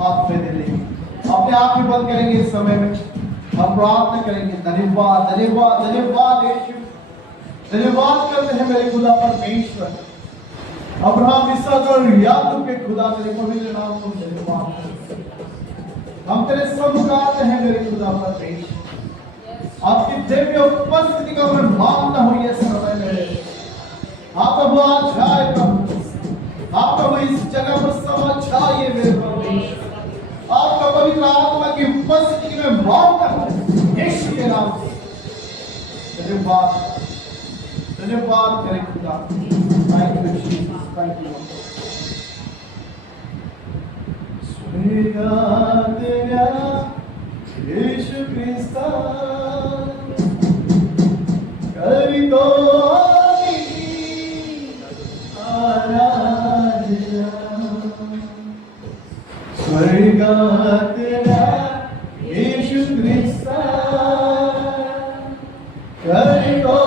हाथ में दे देंगे, अपने आप ही बंद करेंगे। इस समय में हम प्रार्थना करेंगे। धन्यवाद धन्यवाद धन्यवाद यीशु, धन्यवाद करते हैं मेरे खुदा परमेश्वर, अब्राहम इसहाक और याकूब के खुदा, तेरे पवित्र नाम को धन्यवाद। हम तेरे सम्मुख आते हैं मेरे खुदा परमेश्वर, आपकी दिव्य उपस्थिति का मैं मानता हूँ ये समय में। आप प्रभु आज जाए प्रभु, आप प्रभु इस जगह पर समाचाइए मेरे परमेश्वर, आपका पवित्र आत्मा की उपस्थिति में मानता हूँ यीशु के नाम से। धन्यवाद धन्यवाद करें खुदा। Thank you Jesus, thank you. स्वर्गा तेरा यीशु क्रिस्ता करी दो आराधना, स्वर्गा तेरा यीशु क्रिस्ता करी दो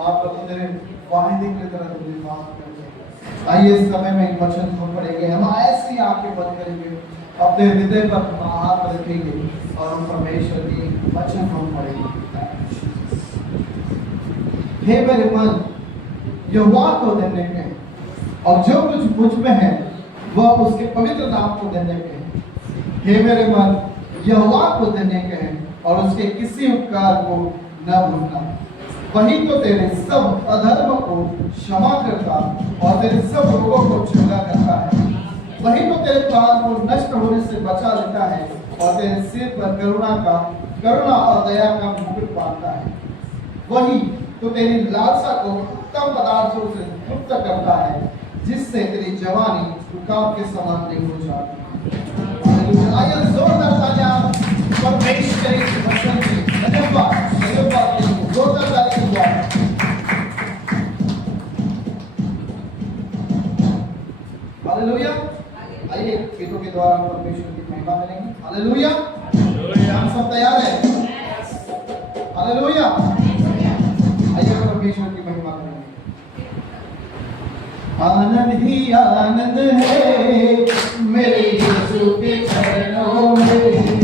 आप प्रभु तेरे वाहिद की तरह तुझे माफ कर दे। आइए इस समय में एक वचन को पढ़ेंगे, हम ऐसी आंखें बंद करेंगे, अपने हृदय पर हाथ रखेंगे और हम परमेश्वर की वचन को पढ़ेंगे। हे मेरे मन, यहोवा को धन्य कह और जो कुछ मुझ में है वह उसके पवित्र नाम को धन्य कहे। हे मेरे मन, यहोवा को धन्य कह और उसके किसी उपकार को न भूलना। वही तो तेरे सब अधर्म को क्षमा करता और तेरे सब रोगों को चंगा करता है। वही तो तेरे प्राण को नष्ट होने से बचा लेता है और तेरे सिर पर करुणा और दया का मुकुट बांधता है। वही तो तेरी लालसा को उत्तम पदार्थों से तृप्त करता है, जिससे तेरी जवानी रुकावट के समान नहीं हो जाती। आइए जोरदार तालियां परमेश्वर के वचन की धन्यवाद जोरदार तालियां। हालेलुया। आइए गीतों के द्वारा परमेश्वर की महिमा करेंगे। हालेलुया। हम सब तैयार हैं? हालेलुया। आइए परमेश्वर की महिमा करेंगे। आनंद ही आनंद है मेरे यीशु के चरणों में।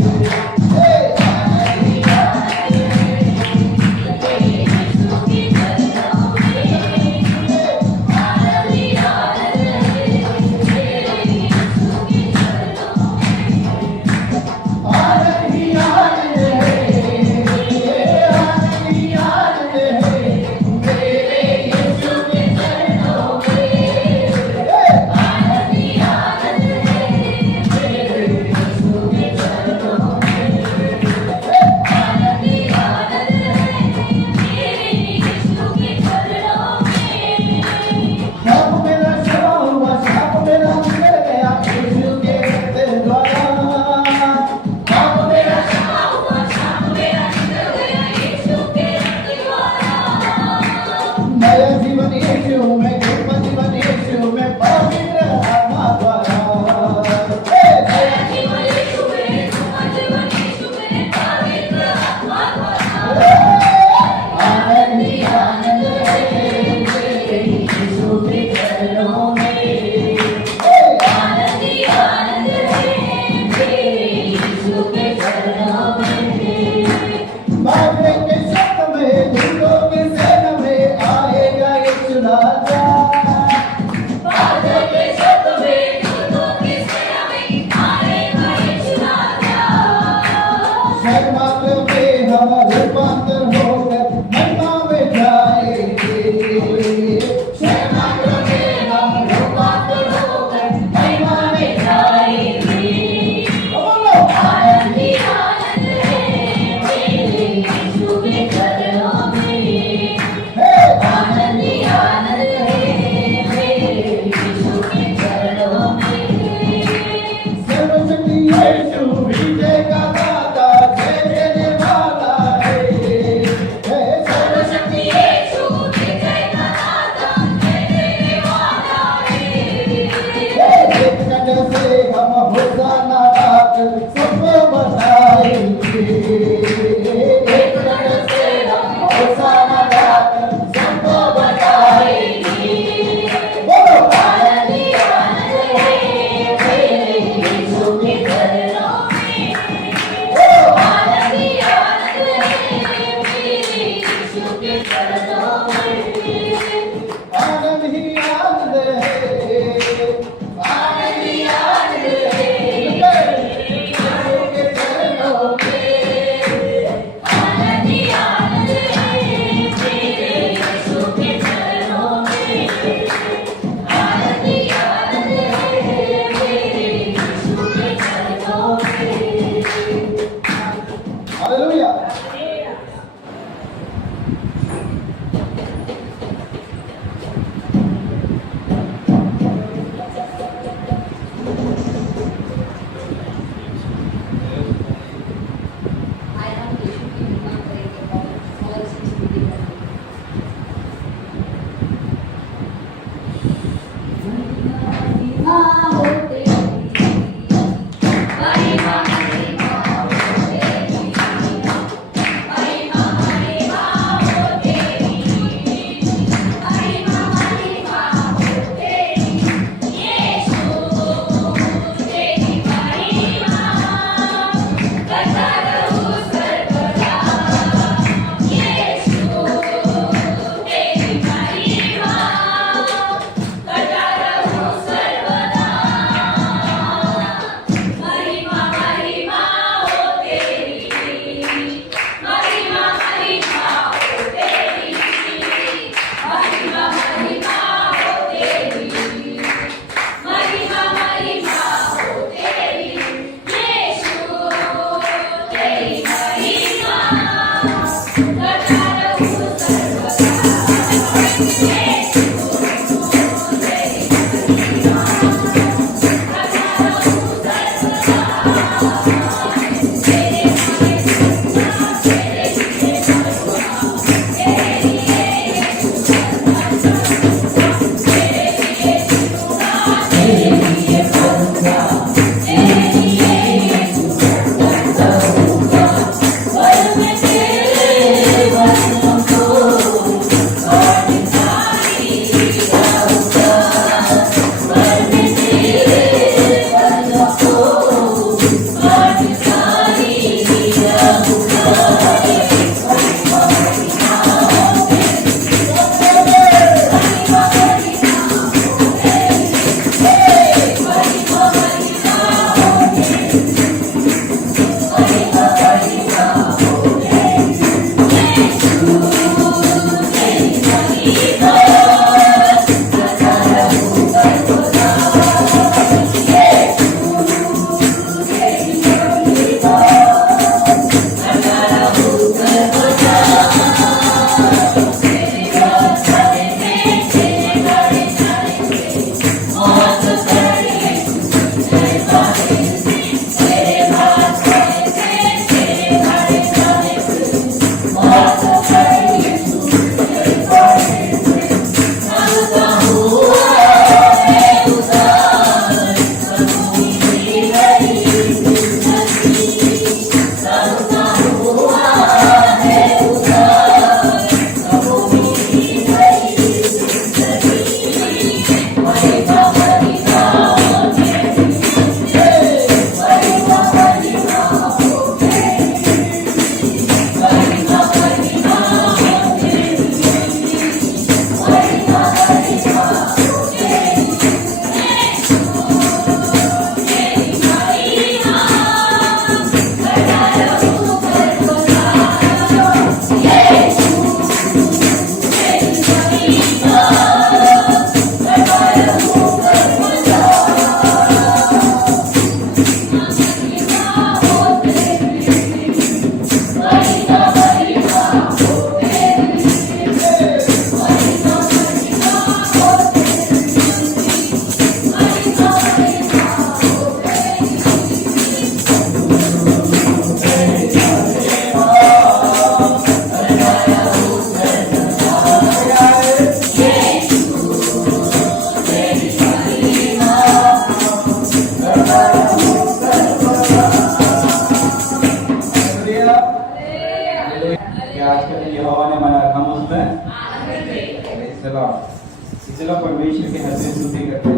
इसलिए परमेश्वर के हस्ते स्तुति करते हैं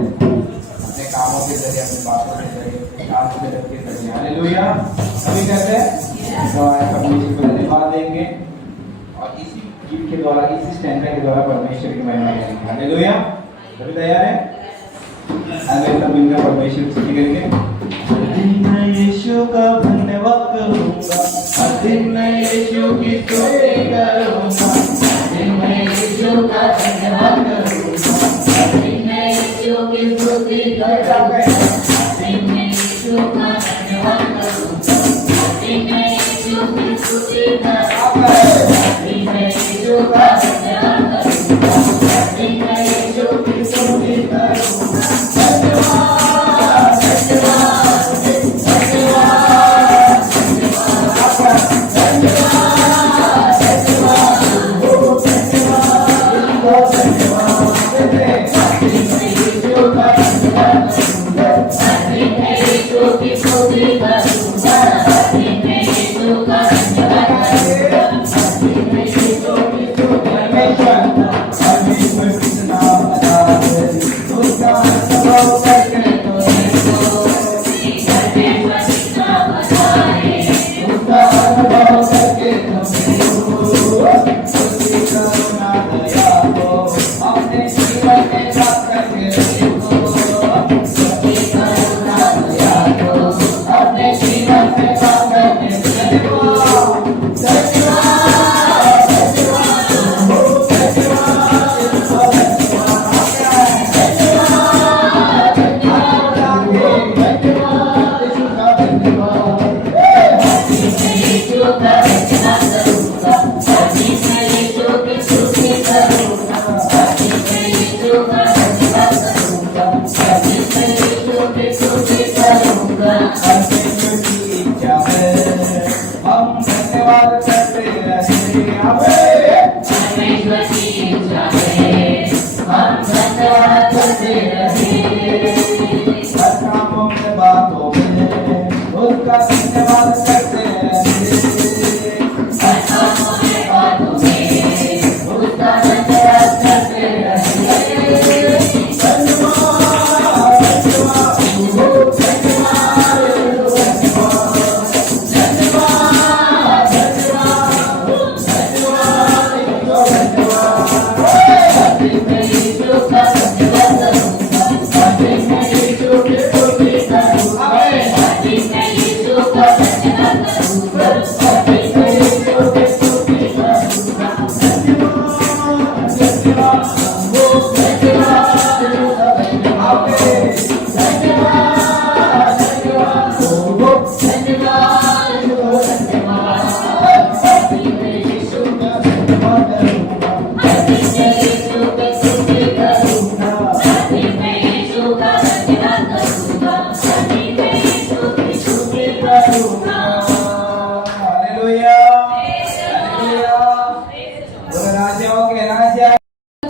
अपने कामों के जरिए, अपने बातों के जरिए, काम के जरिए। हालेलुया। सभी कहते हैं तो आए परमेश्वर को धन्यवाद देंगे और इसी गीत के द्वारा, इसी स्टैंडर्ड के द्वारा परमेश्वर की महिमा करेंगे। हालेलुया। सभी तैयार है? आगे सब मिलकर परमेश्वर की स्तुति करेंगे। मैं यीशु का धन्यवाद करूंगा, दिन मैं यीशु की स्तुति करूंगा, दिन मैं यीशु का धन्यवाद करूंगा, दिन मैं यीशु की स्तुति करूंगा, दिन मैं यीशु का धन्यवाद करूंगा, दिन मैं यीशु की स्तुति करूंगा, दिन मैं यीशु का धन्यवाद करूंगा, दिन मैं यीशु की स्तुति करूंगा।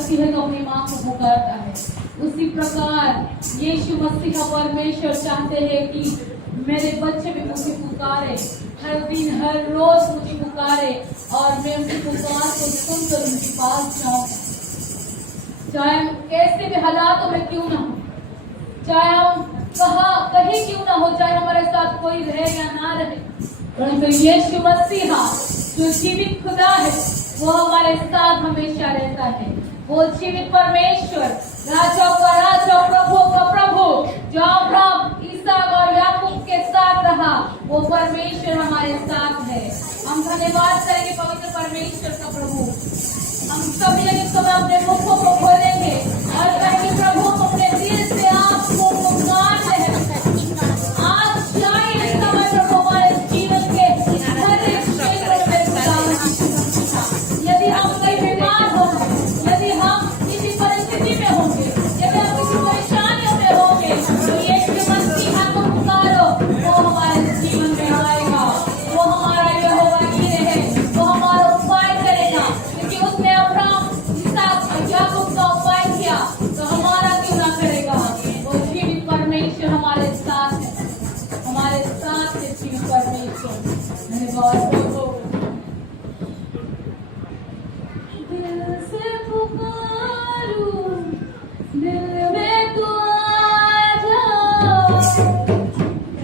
मसीह तो अपनी माँ को पुकारता है, उसी प्रकार यीशु मसीह का परमेश्वर चाहते हैं कि मेरे बच्चे भी मुझे पुकारे, हर दिन हर रोज मुझे पुकारे और मैं उनकी पुकार को सुनकर उनके पास जाऊँ। चाहे कैसे भी हालातों में क्यों ना हो, चाहे हम कहीं क्यों ना हो, चाहे हमारे साथ कोई रहे या ना रहे, परंतु यीशु मसीह जो जीवित खुदा है वो हमारे साथ हमेशा रहता है। वो जीवित परमेश्वर, राजाओं का राजा, प्रभु का प्रभु, जो अब्राहम, इसहाक और याकूब के साथ रहा, वो परमेश्वर हमारे साथ है। हम धन्यवाद करेंगे पवित्र परमेश्वर का प्रभु। हम सभी लोग इस समय अपने मुखों को खोलेंगे और कहेंगे प्रभु हम अपने दिल से आपको पुकार रहे हैं। आज चाहे इस समय प्रभु हमारे जीवन के हर एक क्षेत्र में खुदावन की शुश्रूषा। यदि हम कहीं बीमार होंगे, यदि हम किसी परिस्थिति में होंगे, यदि हम किसी परेशानियों में होंगे, तो यीशु मसीह को पुकारो, वो हमारे जीवन में आएगा। वो हमारा यहोवा हीरे है, वो हमारा उपाय करेगा, क्योंकि उसने अब्राहम, इसहाक और याकूब का उपाय किया, तो हमारा क्यों ना करेगा। वो जीवित परमेश्वर हमारे साथ है, हमारे साथ है जीवित परमेश्वर। धन्यवाद प्रभु। दिल से पुकारूं, दिल में तू आजा,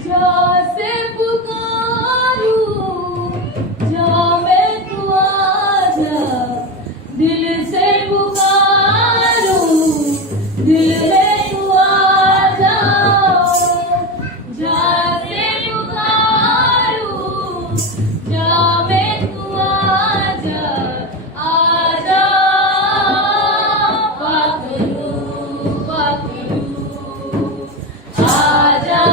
जा से पुकारूं, जा में तू आजा, दिल से पुकारूं, दिल में तू आजा, जा से पुकारूं, जा में तू आजा, आजा पाकरू, पाकरू, आजा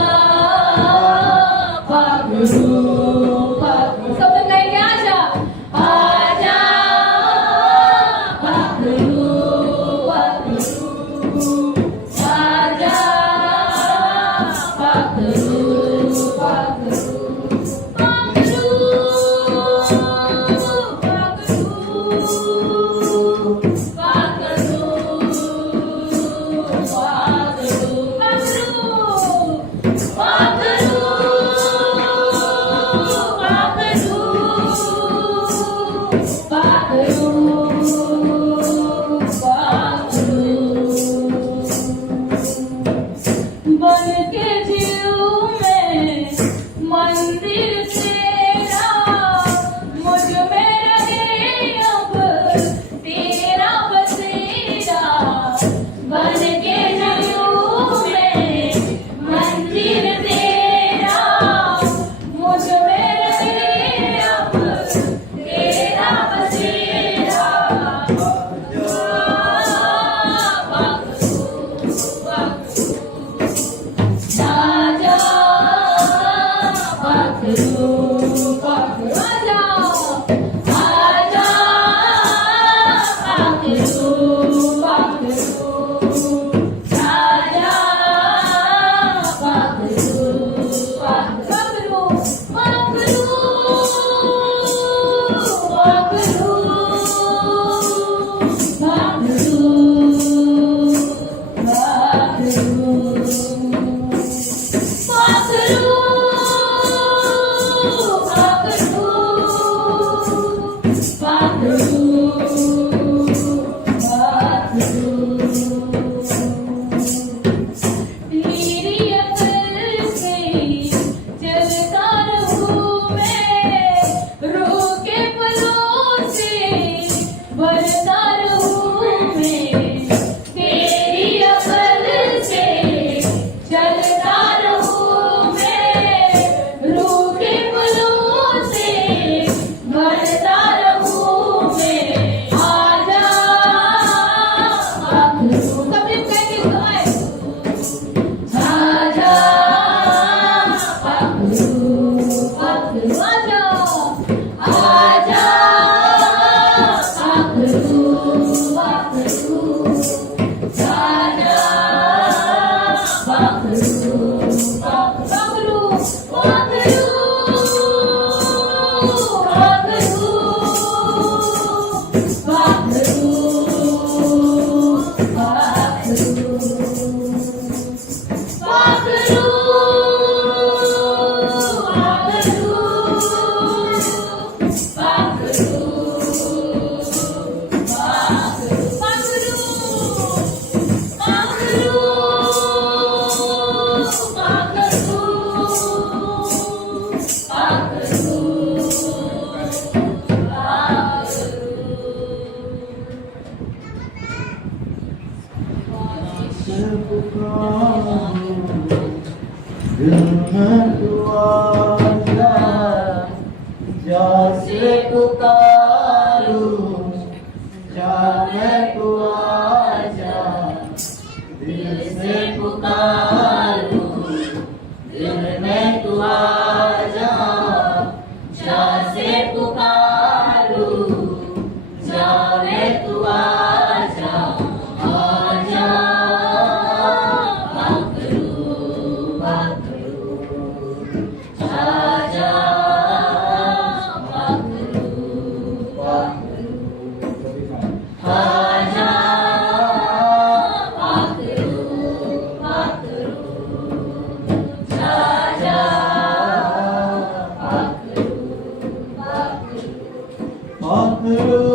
पाकरू, पाकरू। सब लोग कहेंगे आजा, आजा पाकरू, पाकरू, आजा पाकरू, पाकरू, पाकरू, बन के जीऊं मैं मंदिर तेरा, मुझ में रहे अब तेरा बसेरा। बन के जीऊं मैं मंदिर तेरा, मुझ में रहे अब तेरा बसेरा। आजा पाकरू, पाकरू, आजा, आजा पाकरू, पाकरू, आजा पाकरू, पाकरू, पाकरू, पाकरू, दिल में तू आजा, जैसे पुकारूं, जाने तू आजा, दिल से पुकारूं, दिल में तू आजा, जैसे पुकारूं, जाने तू आजा, आजा, पकड़ू, पकड़ू, आजा, पकड़ू, पकड़ू, आजा, पकड़ू, पकड़ू, आजा, पकड़ू, पकड़ू,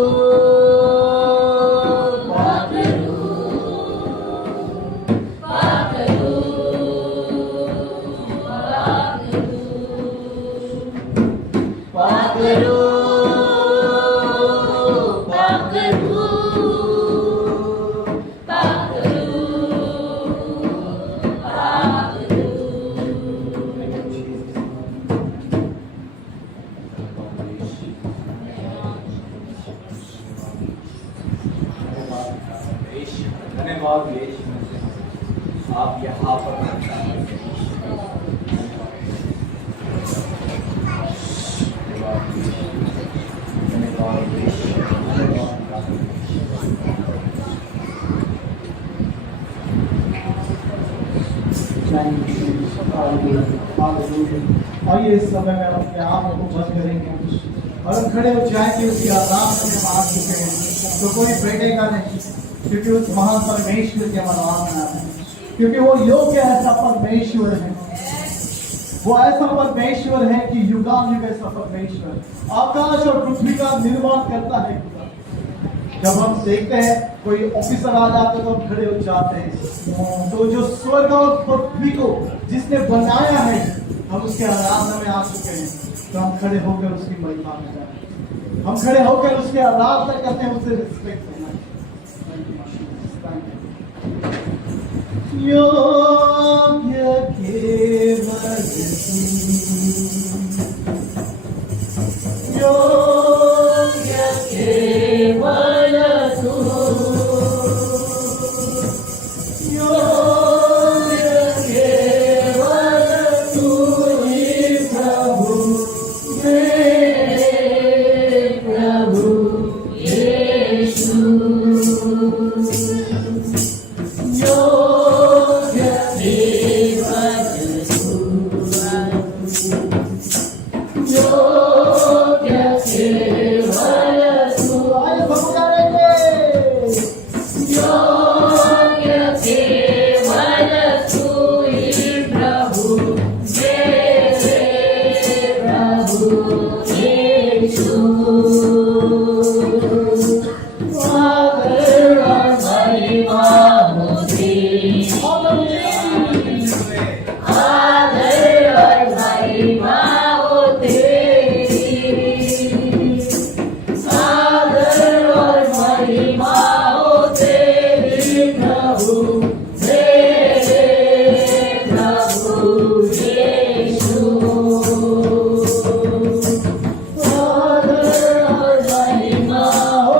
धन्यवाद यीशु, आप यहाँ पर आइए इस समय में अपने आप को बंद करेंगे और हम खड़े हो जाएंगे। उसकी आराधना में हम आ चुके हैं, तो कोई बैठेगा नहीं, क्योंकि उस महान परमेश्वर की हम आराधना है, क्योंकि वो योग्य ऐसा परमेश्वर है, वो ऐसा परमेश्वर है कि युगानुयुग ऐसा परमेश्वर आकाश और पृथ्वी का निर्माण करता है। जब हम देखते हैं कोई ऑफिसर आ जाते तो हम खड़े हो जाते हैं, तो जो स्वर्ग और पृथ्वी को जिसने बनाया है, हम उसके आराधना में आ चुके हैं, तो हम खड़े होकर उसकी महिमा में जाते हैं, हम खड़े होकर उसकी आराधना करते हैं, उसे रिस्पेक्ट करना योग्य केवल योग्य केवल तू, योग्य केवल तू ही प्रभु, मेरे प्रभु यीशु। योग्य केवल तू, योग्य केवल तू, आइए हम करेंगे। योग्य केवल तू ही प्रभु, मेरे प्रभु यीशु। आदर और महिमा हो तेरी, आदर और महिमा हो तेरी, आदर और महिमा हो तेरी प्रभु, मेरे प्रभु यीशु। आदर और महिमा हो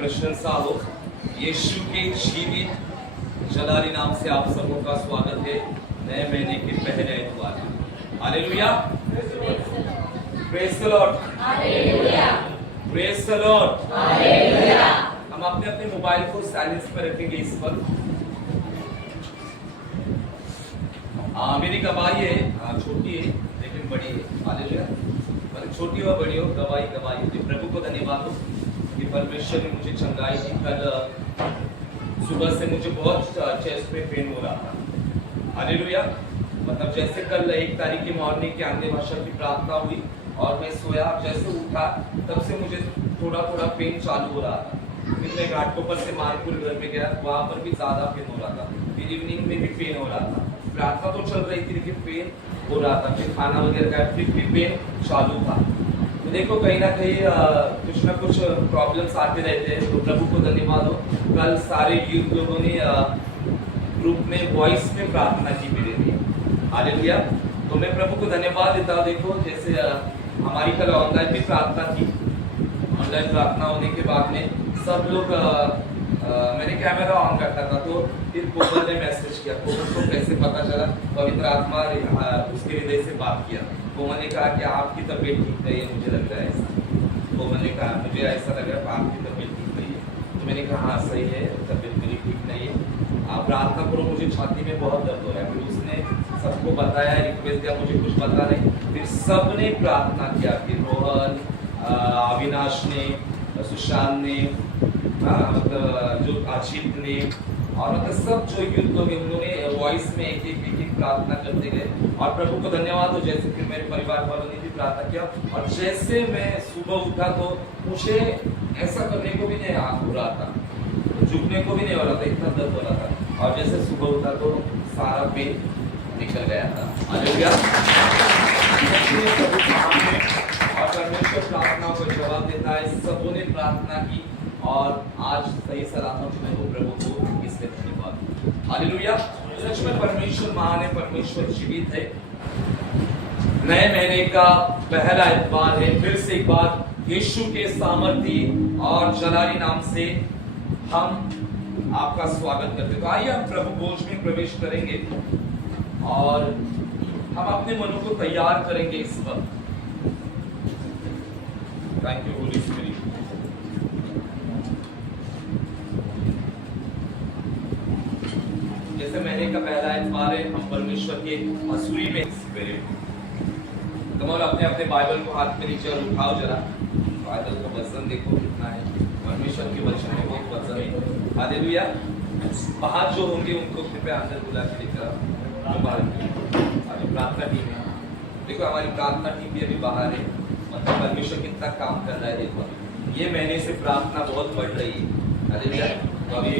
प्रशंसा हो। यीशु के जीवित जलाली नाम से आप सबों का स्वागत है नए महीने के पहले एतवार में। Hallelujah, praise the Lord, hallelujah, praise the Lord, hallelujah. हम अपने अपने मोबाइल को साइलेंस पर रखेंगे इस वक्त। मेरी गवाही है, छोटी है लेकिन बड़ी है। हालेलुया, मतलब छोटी हो बड़ी हो, गवाही गवाही होती है। प्रभु को धन्यवाद हो कि परमेश्वर ने मुझे चंगाई दी। कल सुबह से मुझे बहुत चेस्ट में पेन हो रहा था। हालेलुया, मतलब जैसे कल 1 तारीख की मॉर्निंग की अन्य भाषा की प्रार्थना हुई और मैं सोया, जैसे उठा तब से मुझे थोड़ा थोड़ा पेन चालू हो रहा था। फिर मैं घाटकोपर से मानपुर घर में गया, वहां पर भी ज्यादा पेन हो रहा था। फिर इवनिंग में भी पेन हो रहा था। प्रार्थना तो चल रही थी लेकिन पेन हो रहा था। फिर खाना वगैरह खाया, फिर भी पेन चालू था। तो देखो कहीं ना कहीं कुछ ना कुछ प्रॉब्लम्स आते रहते हैं। तो प्रभु को धन्यवाद हो, कल सारे यूथ लोगों ने ग्रुप में वॉइस में प्रार्थना की मेरे लिए। हालेलुया, तो मैं प्रभु को धन्यवाद देता हूँ। देखो जैसे हमारी कल ऑनलाइन भी प्रार्थना थी। ऑनलाइन प्रार्थना होने के बाद में सब लोग मैंने कैमरा ऑन करता था, तो फिर कोमल ने मैसेज किया। कोमल को कैसे पता चला? पवित्र आत्मा उसके हृदय से बात किया। कोमल ने कहा कि आपकी तबीयत ठीक नहीं है, मुझे लग रहा है ऐसा। कोमल ने कहा मुझे ऐसा लग रहा है आपकी तबीयत ठीक नहीं है। तो मैंने कहा हाँ सही है, तबीयत मेरी ठीक नहीं है, आप प्रार्थना करो, मुझे छाती में बहुत दर्द हो रहा है। फिर उसने सबको बताया, रिक्वेस्ट दिया, मुझे कुछ पता नहीं। फिर सबने प्रार्थना किया। फिर रोहन, अविनाश ने, सुशांत ने, मतलब जो आशित ने, और मतलब सब जो यूथ लोग उन्होंने वॉइस में एक एक प्रार्थना करते गए। और प्रभु को धन्यवाद हो, जैसे फिर मेरे परिवार वालों ने भी प्रार्थना किया। और जैसे मैं सुबह उठा तो मुझे ऐसा करने को भी नहीं हो रहा था, झुकने को भी नहीं हो रहा था, इतना दर्द हो रहा था। और जैसे सुबह उठा तो सारा पेन निकल गया था। हालेलुया, और परमेश्वर प्रार्थना को जवाब देता है। सबों ने प्रार्थना की और आज सही सलामत मैं हूँ। प्रभु को इसलिए धन्यवाद। हालेलुया, सच में परमेश्वर महान है, परमेश्वर जीवित है। नए महीने का पहला एतवार है। फिर से एक बार यीशु के सामर्थी और जलाली नाम से हम आपका स्वागत करते हैं। तो आइए हम प्रभु भोज में प्रवेश करेंगे और हम अपने मनों को तैयार करेंगे इस वक्त। Thank you Holi spirit. जैसे महीने का पहला एतवार है, हम परमेश्वर के हसूरी में स्पिरिट। तुम और अपने अपने बाइबल को हाथ में नीचे और उठाओ जरा। बाइबल का वजन देखो कितना है। परमेश्वर के वचन में बहुत वजन है। हालेलुया, बाहर जो होंगे उनको कृपया अंदर बुला के लेकर प्रार्थना टीम है। देखो हमारी प्रार्थना टीम भी अभी बाहर है। मतलब परमेश्वर कितना काम कर रहा है। देखो ये महीने से प्रार्थना बहुत बढ़ रही है। हालेलुया, तो अभी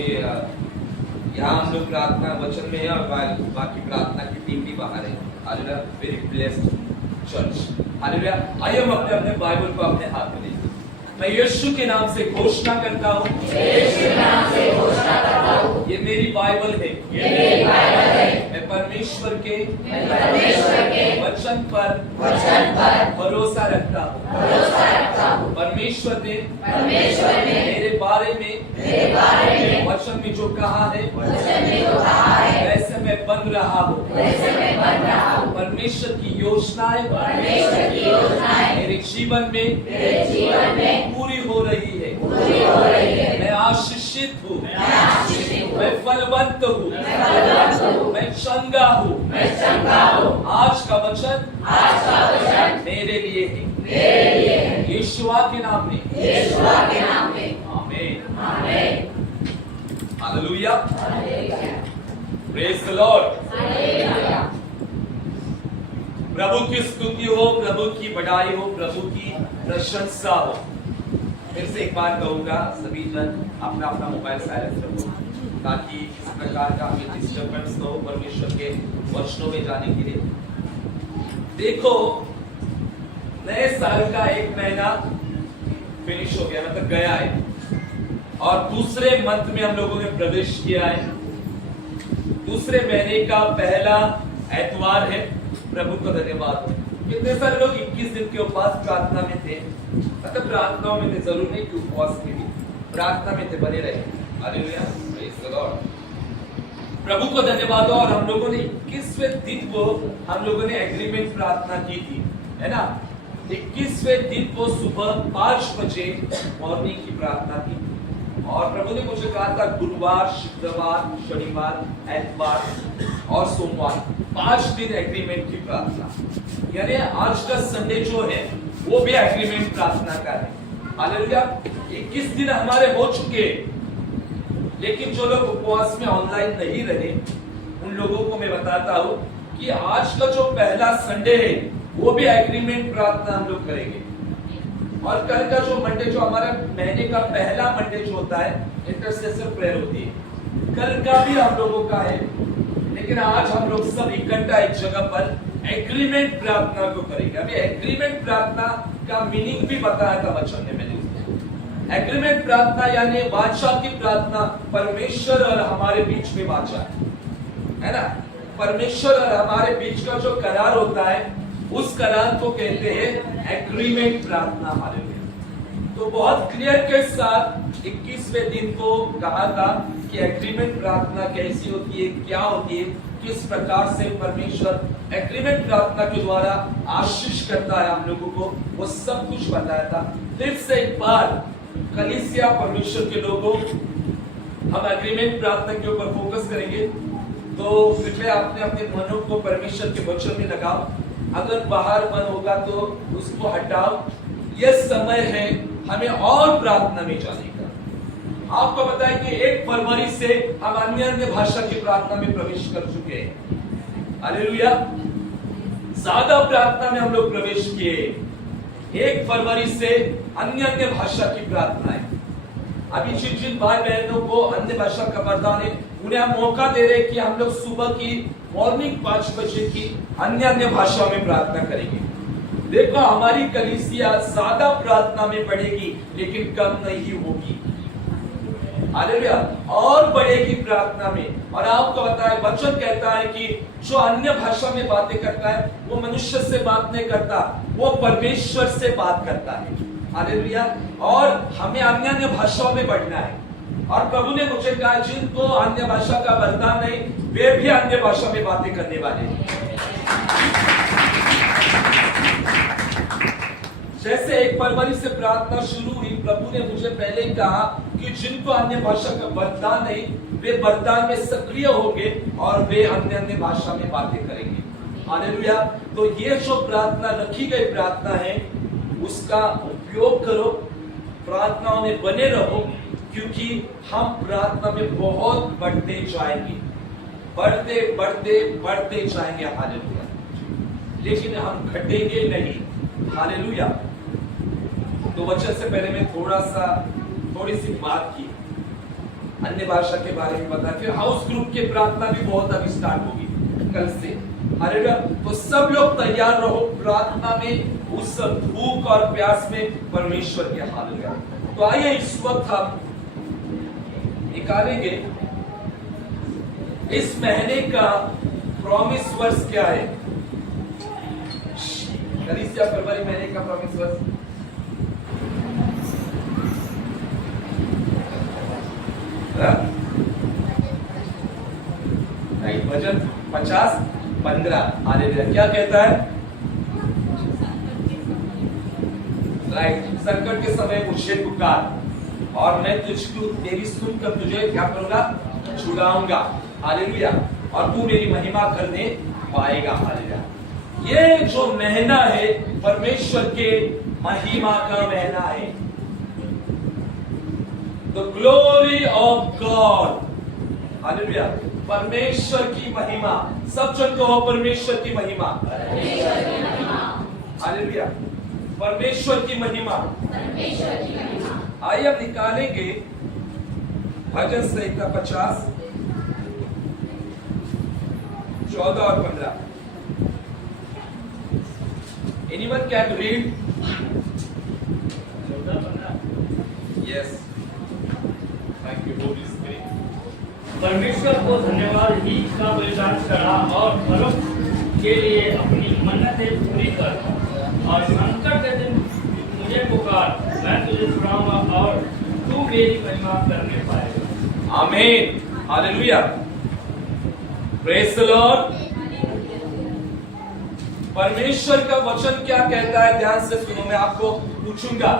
यहाँ हम लोग प्रार्थना वचन में है और बाकी प्रार्थना की टीम भी बाहर है। Hallelujah, very blessed church. Hallelujah, आइए हम अपने अपने बाइबल को अपने हाथ में लेते हैं। मैं यीशु के नाम से घोषणा करता हूँ, ये मेरी बाइबल है, मैं परमेश्वर के वचन पर भरोसा रखता हूँ। परमेश्वर ने मेरे बारे में वचन में जो कहा है वैसे मैं बन रहा हूँ। परमेश्वर की योजनाएं मेरे जीवन में पूरी हो रही है। मैं आशीषित हूँ, मैं फलवंत हूँ, मैं चंगा हूँ। आज का वचन मेरे लिए है, यीशुआ के नाम में। Amen. Hallelujah, praise the Lord. प्रभु की स्तुति हो, प्रभु की बढ़ाई हो, प्रभु की प्रशंसा हो। फिर से एक बार कहूंगा, सभी जन अपना अपना मोबाइल साइलेंस रखो ताकि किसी प्रकार का हमें डिस्टर्बेंस न हो परमेश्वर के वचनों में जाने के लिए। देखो नए साल का 1 महीना फिनिश हो गया, मतलब गया है, और दूसरे मंथ में हम लोगों ने प्रवेश किया है। दूसरे महीने का पहला एतवार है। प्रभु को धन्यवाद हो। कितने सारे लोग 21 दिन के उपवास प्रार्थना में थे, मतलब प्रार्थनाओं में थे, जरूर नहीं कि उपवास में भी, प्रार्थना में थे, बने रहे। Hallelujah, praise the Lord. प्रभु को धन्यवाद हो। और हम लोगों ने 21वें दिन को हम लोगों ने एग्रीमेंट प्रार्थना की थी, है ना। 21वें दिन को सुबह 5 बजे मॉर्निंग की प्रार्थना की। और प्रभु ने मुझे कहा था गुरुवार, शुक्रवार, शनिवार, एतवार और सोमवार 5 दिन एग्रीमेंट की प्रार्थना, यानी आज का संडे जो है वो भी एग्रीमेंट प्रार्थना का है। हालेलुया। 21 दिन हमारे हो चुके, लेकिन जो लोग उपवास में ऑनलाइन नहीं रहे उन लोगों को मैं बताता हूं कि आज का जो पहला संडे है वो भी एग्रीमेंट प्रार्थना हम लोग करेंगे। और कल का जो मंडे, जो हमारा महीने का पहला मंडे जो होता है, इंटरसेसर प्रेयर होती है, कल का भी हम लोगों का है। लेकिन आज हम लोग सब इकट्ठा एक जगह पर एग्रीमेंट प्रार्थना को करेंगे। अभी एग्रीमेंट प्रार्थना का मीनिंग भी बताया था वचन में मैंने। एग्रीमेंट प्रार्थना यानी वाचा की प्रार्थना, परमेश्वर और हमारे बीच में वाचा है ना। परमेश्वर और हमारे बीच का जो करार होता है उस करार को कहते हैं एग्रीमेंट प्रार्थना। हालेलुया। तो बहुत क्लियर के साथ 21वें दिन को कहा था कि एग्रीमेंट प्रार्थना कैसी होती है, क्या होती है, किस प्रकार से परमेश्वर एग्रीमेंट प्रार्थना के द्वारा आशीष करता है हम लोगों को, वो सब कुछ बताया था। फिर से एक बार कलीसिया परमेश्वर के लोगों, हम एग्रीमेंट प्रार्थना के ऊपर फोकस करेंगे। तो कृपया अपने अपने मनों को परमेश्वर के वचन में लगाओ। अगर बाहर मन होगा तो उसको हटाओ। यह समय है हमें और प्रार्थना में जाने का। आपको पता है कि 1 फरवरी से हम अन्य भाषा की प्रार्थना में प्रवेश कर चुके हैं। हालेलुया। ज्यादा प्रार्थना में हम लोग प्रवेश किए। 1 फरवरी से अन्य भाषा की प्रार्थना है। अभी जिन भाई बहनों को अन्य भाषा का वरदान है उन्हें हम मौका दे रहे हैं कि हम लोग सुबह की मॉर्निंग 5 बजे की अन्य भाषा में प्रार्थना करेंगे। देखो हमारी कलीसिया ज्यादा प्रार्थना में बढ़ेगी लेकिन कम नहीं होगी। हालेलुया। और बढ़ेगी प्रार्थना में। और आपको पता है वचन कहता है कि जो अन्य भाषा में बातें करता है वो मनुष्य से बात नहीं करता, वो परमेश्वर से बात करता है। हालेलुया। और हमें अन्य भाषाओं में बढ़ना है। और प्रभु ने मुझे कहा जिनको अन्य भाषा का वरदान नहीं वे भी अन्य भाषा में बातें करने वाले हैं। जैसे 1 फरवरी से प्रार्थना शुरू हुई, प्रभु ने मुझे पहले ही कहा कि जिनको अन्य भाषा का वरदान नहीं वे वरदान में सक्रिय होंगे और वे अन्य भाषा में बातें करेंगे। हालेलुया। तो ये जो प्रार्थना रखी गई प्रार्थना है उसका उपयोग करो, प्रार्थनाओं में बने रहो, क्योंकि हम प्रार्थना में बहुत बढ़ते जाएंगे, बढ़ते बढ़ते बढ़ते जाएंगे। हालेलुया। लेकिन हम घटेंगे नहीं। हालेलुया। तो वचन से पहले मैं थोड़ी सी बात की, अन्य भाषा के बारे में बताया। फिर हाउस ग्रुप की प्रार्थना भी बहुत अभी स्टार्ट होगी कल से। हालेलुया। तो सब लोग तैयार रहो प्रार्थना में, उस भूख और प्यास में परमेश्वर के। हालेलुया। तो आइए इस वक्त हम निकालेंगे इस महीने का प्रॉमिस वर्स क्या है। कलीसिया फरवरी महीने का प्रॉमिस वर्स वचन 50:15। हालेलुया। क्या कहता है? राइट। संकट के समय मुझे पुकार और मैं तुझको तेरी सुनकर तुझे क्या करूंगा? छुड़ाऊंगा। हालेलुया। और तू मेरी महिमा करने पाएगा। हालेलुया। ये जो महीना है परमेश्वर के महिमा का महीना है। The glory of God. Hallelujah. परमेश्वर की महिमा। सब जन कहो परमेश्वर की महिमा। हालेलुया। परमेश्वर की महिमा। आइए अब निकालेंगे भजन संहिता 50, 14 और 15। Anyone can read? Yes. Thank you, Holy Spirit. परमेश्वर को धन्यवाद ही का बलिदान करा और फलों के लिए अपनी मन्नतें पूरी कर और संकट के दिन मुझे पुकार, मैं तुझे छुड़ाऊंगा और तू मेरी महिमा करने पाएगा। आमीन, हालेलुया, प्रेज द लॉर्ड। परमेश्वर का वचन क्या कहता है, ध्यान से सुनो। मैं आपको पूछूंगा,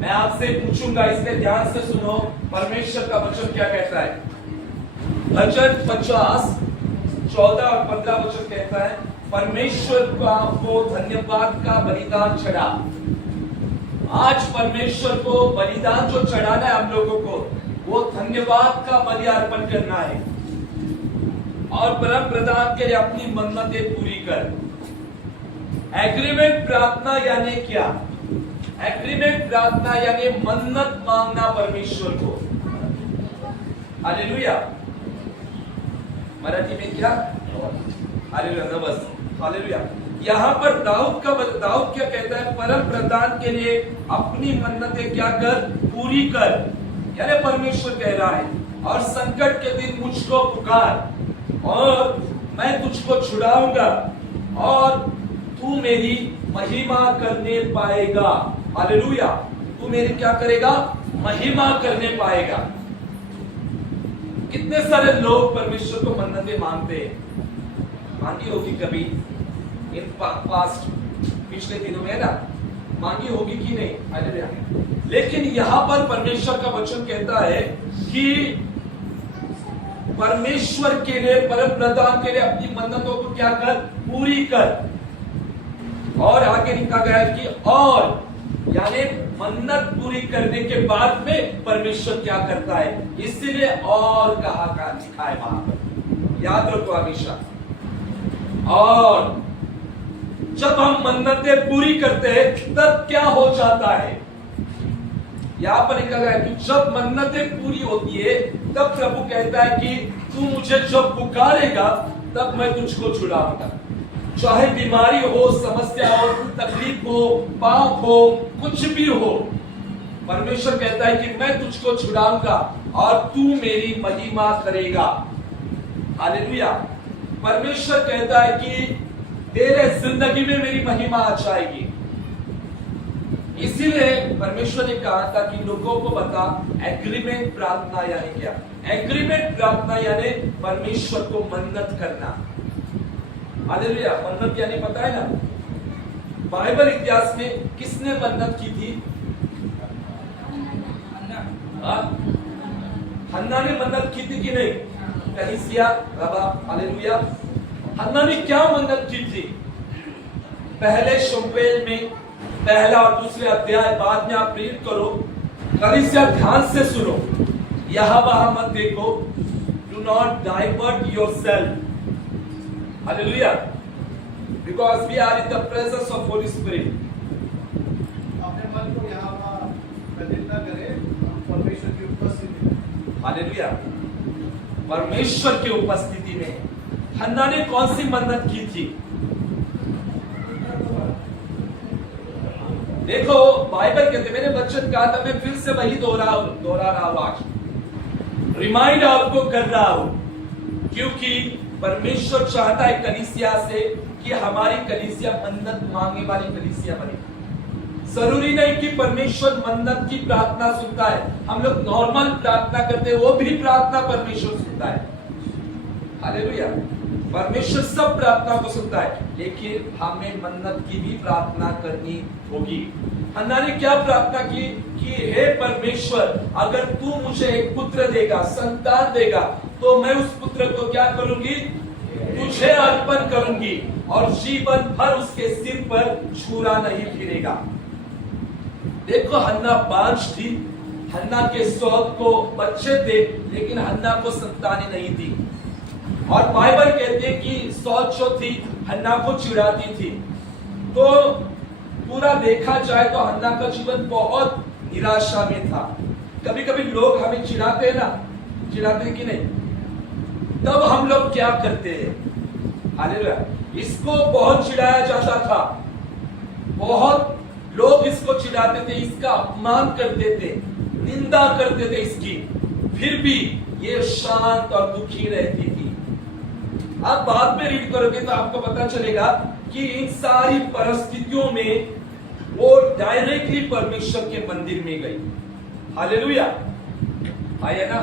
मैं आपसे पूछूंगा, इसलिए ध्यान से सुनो। परमेश्वर का वचन क्या कहता है? भजन 50 14 और 15 वचन कहता है, परमेश्वर का वो धन्यवाद का बलिदान चढ़ा। आज परमेश्वर को बलिदान जो चढ़ाना है हम लोगों को, वो धन्यवाद का बलि अर्पण करना है और परम प्रधान के लिए अपनी मन्नतें पूरी कर। एग्रीमेंट प्रार्थना यानी क्या? एग्रीमेंट प्रार्थना यानी मन्नत मांगना परमेश्वर को। हालेलुया। मराठी में क्या? हालेलुया, नमस, हालेलुया। यहाँ पर दाऊद क्या कहता है? परम प्रधान के लिए अपनी मन्नतें क्या कर? पूरी कर। यानी परमेश्वर कह रहा है, और संकट के दिन मुझको पुकार और मैं तुझको छुड़ाऊंगा और तू मेरी महिमा करने पाएगा। हालेलुया, तू मेरी क्या करेगा? महिमा करने पाएगा। कितने सारे लोग परमेश्वर को मन्नतें मांगते हैं, मांगी होगी कभी इन पास्ट, पिछले दिनों में ना मांगी होगी कि नहीं? हालेलुया। लेकिन यहां पर परमेश्वर का वचन कहता है कि परमेश्वर के लिए, परम प्रधान के लिए अपनी मन्नतों को क्या कर? पूरी कर। और आगे लिखा गया है कि और, यानी मन्नत पूरी करने के बाद में परमेश्वर क्या करता है, इसीलिए और कहा का लिखा है वहां पर, याद रखो हमेशा। और जब हम मन्नतें पूरी करते हैं तब क्या हो जाता है? यहां पर लिखा गया है कि जब मन्नतें पूरी होती है तब प्रभु कहता है कि तू मुझे जब पुकारेगा तब मैं तुझको छुड़ाऊंगा। चाहे बीमारी हो, समस्या हो, तकलीफ हो, पाप हो, कुछ भी हो, परमेश्वर कहता है कि मैं तुझको छुड़ाऊंगा और तू मेरी महिमा करेगा। हालेलुया। परमेश्वर कहता है कि तेरे जिंदगी में मेरी महिमा आ जाएगी। इसीलिए परमेश्वर ने कहा था कि लोगों को बता एग्रीमेंट प्रार्थना यानी क्या। एग्रीमेंट प्रार्थना यानी परमेश्वर को मन्नत करना। हालेलुया। मन्नत यानी पता है ना, बाइबल इतिहास में किसने मन्नत की थी? हन्ना ने मन्नत की थी कि नहीं? कलीसिया रबा। हालेलुया। हन्ना ने क्या मन्नत की थी? पहले शमूएल में पहला और दूसरे अध्याय, बाद में आप रीड करो। कलीसिया ध्यान से सुनो, यहां वहां मत देखो। Do not divert yourself. Hallelujah. Because we are in the presence of holy spirit. अपने मन को यहाँ वहाँ व्यतीत न करें, परमेश्वर की उपस्थिति में। हालेलुया। परमेश्वर की उपस्थिति में हन्ना ने कौन सी मन्नत की थी? देखो बाइबल कहते, मैंने वचन कहा था, मैं फिर से वही दोहरा रहा हूं आज, रिमाइंड आपको कर रहा हूं, क्योंकि परमेश्वर चाहता है कलीसिया से कि हमारी कलीसिया मन्नत मांगने वाली कलीसिया बने। जरूरी नहीं कि परमेश्वर मन्नत की प्रार्थना सुनता है। हम लोग नॉर्मल प्रार्थना करते हैं, वो भी प्रार्थना परमेश्वर सुनता है। हालेलुया। परमेश्वर सब प्रार्थना को सुनता है, लेकिन हमें मन्नत की भी प्रार्थना करनी होगी। हन्ना ने क्या प्रार्थना की कि हे परमेश्वर, अगर तू मुझे एक पुत्र देगा, संतान देगा, तो मैं उस पुत्र को क्या करूंगी? तुझे अर्पण करूंगी और जीवन भर उसके सिर पर छुरा नहीं फिरेगा। देखो हन्ना बांझ थी, हन्ना के शौक को बच्चे थे, लेकिन हन्ना को संतानें नहीं थी। और बाइबल कहते हैं कि सौत जो थी हन्ना को चिढ़ाती थी। तो पूरा देखा जाए तो हन्ना का जीवन बहुत निराशा में था। कभी कभी लोग हमें चिढ़ाते हैं ना, चिढ़ाते हैं कि नहीं? तब हम लोग क्या करते हैं? हालेलुया। इसको बहुत चिढ़ाया जाता था, बहुत लोग इसको चिढ़ाते थे, इसका अपमान करते थे, निंदा करते थे इसकी, फिर भी ये शांत और दुखी रहती थी। आप बाद में रीड करोगे तो आपको पता चलेगा कि इन सारी परिस्थितियों में वो डायरेक्टली परमेश्वर के मंदिर में गई। हालेलुया। आइए ना,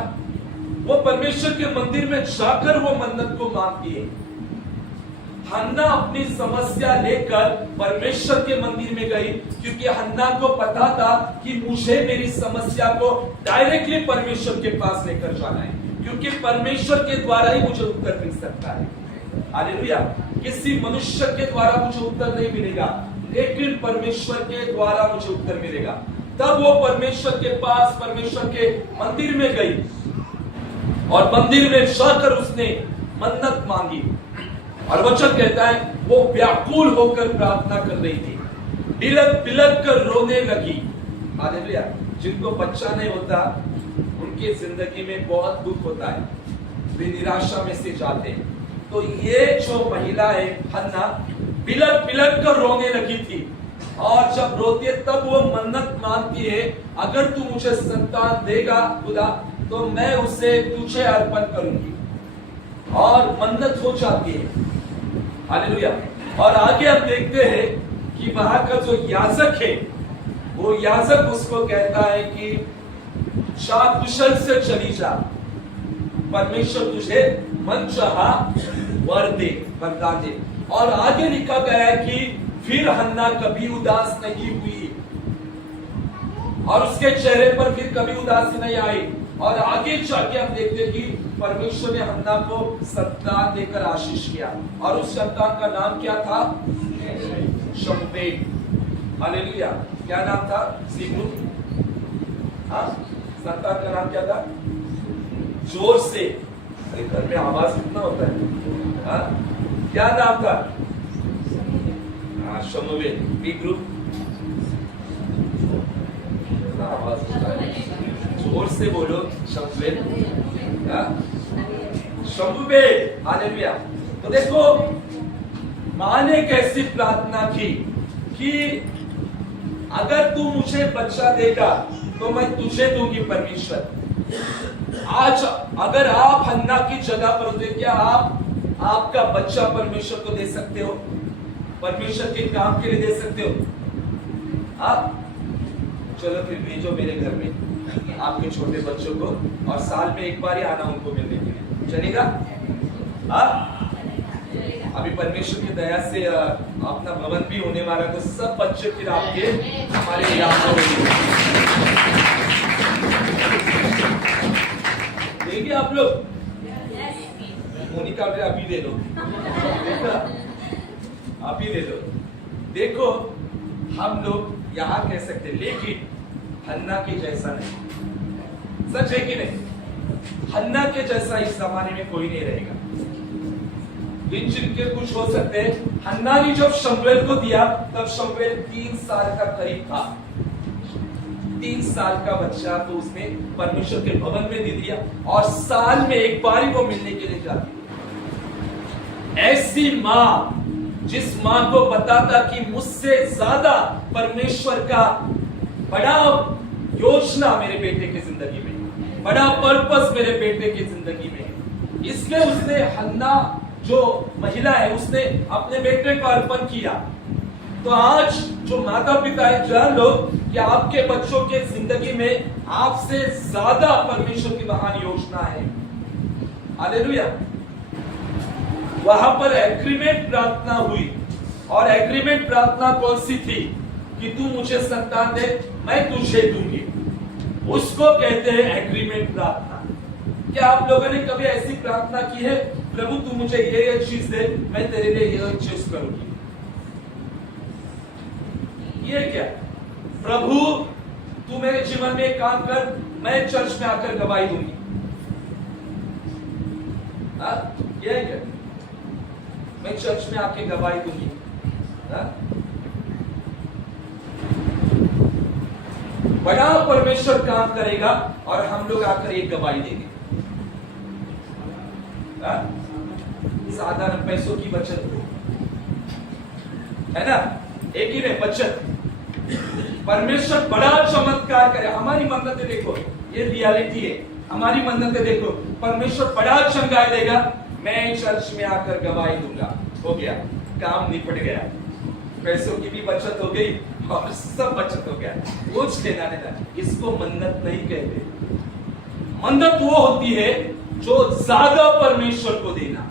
वो परमेश्वर के मंदिर में जाकर वो मन्नत को मांगती है। हन्ना अपनी समस्या लेकर परमेश्वर के मंदिर में गई, क्योंकि हन्ना को पता था कि मुझे मेरी समस्या को डायरेक्टली परमेश्वर के पास लेकर जाना है, क्योंकि परमेश्वर के द्वारा ही मुझे उत्तर मिल सकता है। हालेलुया। किसी मनुष्य के द्वारा मुझे उत्तर नहीं मिलेगा, लेकिन परमेश्वर के द्वारा मुझे उत्तर मिलेगा। तब वो परमेश्वर के पास, परमेश्वर के मंदिर में गई और मंदिर में जाकर उसने मन्नत मांगी। और वचन कहता है वो व्याकुल होकर प्रार्थना कर रही थी, बिलक बिलक कर रोने लगी। हालेलुया। जिनको बच्चा नहीं होता उनकी जिंदगी में बहुत दुख होता है, वे निराशा में से जाते हैं। तो ये जो महिला है हन्ना, बिलक बिलक कर रोने लगी थी, और जब रोती है तब वो मन्नत मांगती है, अगर तू मुझे संतान देगा खुदा तो मैं उसे तुझे अर्पण करूंगी, और मन्नत हो जाती है। हालेलुया। और आगे हम देखते हैं कि वहां का जो याजक है, वो याजक उसको कहता है कि जा कुशल से चली जा, परमेश्वर तुझे मन चाहा वर दे, वरदान दे। और आगे लिखा गया है कि फिर हन्ना कभी उदास नहीं हुई, और उसके चेहरे पर फिर कभी उदासी नहीं आई। और आगे जाके हम देखते हैं कि परमेश्वर ने हन्ना को संतान देकर आशीष किया, और उस संतान का नाम क्या था? शमूएल। हालेलुया। क्या नाम था? सीबू। हाँ, संतान का नाम क्या था? जोर से, अरे घर में आवाज कितना होता है। हाँ? क्या नाम था? शमूएल। B group. आवाज होता है, जोर से बोलो। शमूएल। शमूएल। हालेलुया। तो देखो मां ने कैसी प्रार्थना की कि अगर तू मुझे बच्चा देगा तो मैं तुझे दूंगी परमेश्वर। आज अगर आप हन्ना की जगह पर होते, क्या आप आपका बच्चा परमेश्वर को दे सकते हो? परमेश्वर के काम के लिए दे सकते हो? आप चलो फिर भेजो मेरे घर में आपके छोटे बच्चों को, और साल में एक बार ही आना उनको मिलने के लिए, चलेगा? अभी परमेश्वर की दया से अपना भवन भी होने वाला, तो सब बच्चे फिर आपके हमारे यहाँ देखिए आप लोग। मोनिका अभी दे दो, अभी दे दो। देखो हम लोग यहाँ कह सकते, लेकिन हन्ना के जैसा नहीं। सच है कि नहीं? हन्ना के जैसा इस जमाने में कोई नहीं रहेगा। जिनके कुछ हो सकते हैं। हन्ना ने जब शमूएल को दिया तब शमूएल 3 साल का करीब था। 3 साल का बच्चा तो उसने परमेश्वर के भवन में दे दिया, और साल में एक बार ही वो मिलने के लिए जाती है। ऐसी मां, जिस मां को पता था कि मुझसे ज्यादा परमेश्वर का बड़ा योजना मेरे बेटे की जिंदगी में, बड़ा पर्पस मेरे बेटे की जिंदगी में, इसलिए उसने हन्ना जो महिला है उसने अपने बेटे को अर्पण किया। तो आज जो माता पिता है, जान लो कि आपके बच्चों के जिंदगी में आपसे ज्यादा परमेश्वर की महान योजना है। हालेलुया। वहां पर एग्रीमेंट प्रार्थना हुई, और एग्रीमेंट प्रार्थना कौन सी थी? कि तू मुझे संतान दे, मैं तुझे दूंगी। उसको कहते हैं एग्रीमेंट प्रार्थना। क्या आप लोगों ने कभी ऐसी प्रार्थना की है, प्रभु तू मुझे ये चीज दे, मैं तेरे लिए ये चीज करूंगी? ये क्या? प्रभु तू मेरे जीवन में एक काम कर, मैं चर्च में आकर गवाही दूंगी। ये क्या? मैं चर्च में आके गवाही दूंगी। बड़ा परमेश्वर काम करेगा और हम लोग आकर एक गवाही देंगे। साधारण पैसों की बचत है ना, एक ही नहीं बचत। परमेश्वर बड़ा चमत्कार करे। हमारी मन्नतें देखो, ये रियलिटी है। हमारी मन्नतें देखो, परमेश्वर बड़ा चंगाई देगा। मैं चर्च में आकर गवाही दूंगा, हो गया, काम निपट गया। पैसों की भी बचत हो गई और सब बचत हो गया, कुछ लेना देना। इसको मन्नत नहीं कहते। मन्नत वो होती है जो ज्यादा परमेश्वर को देना।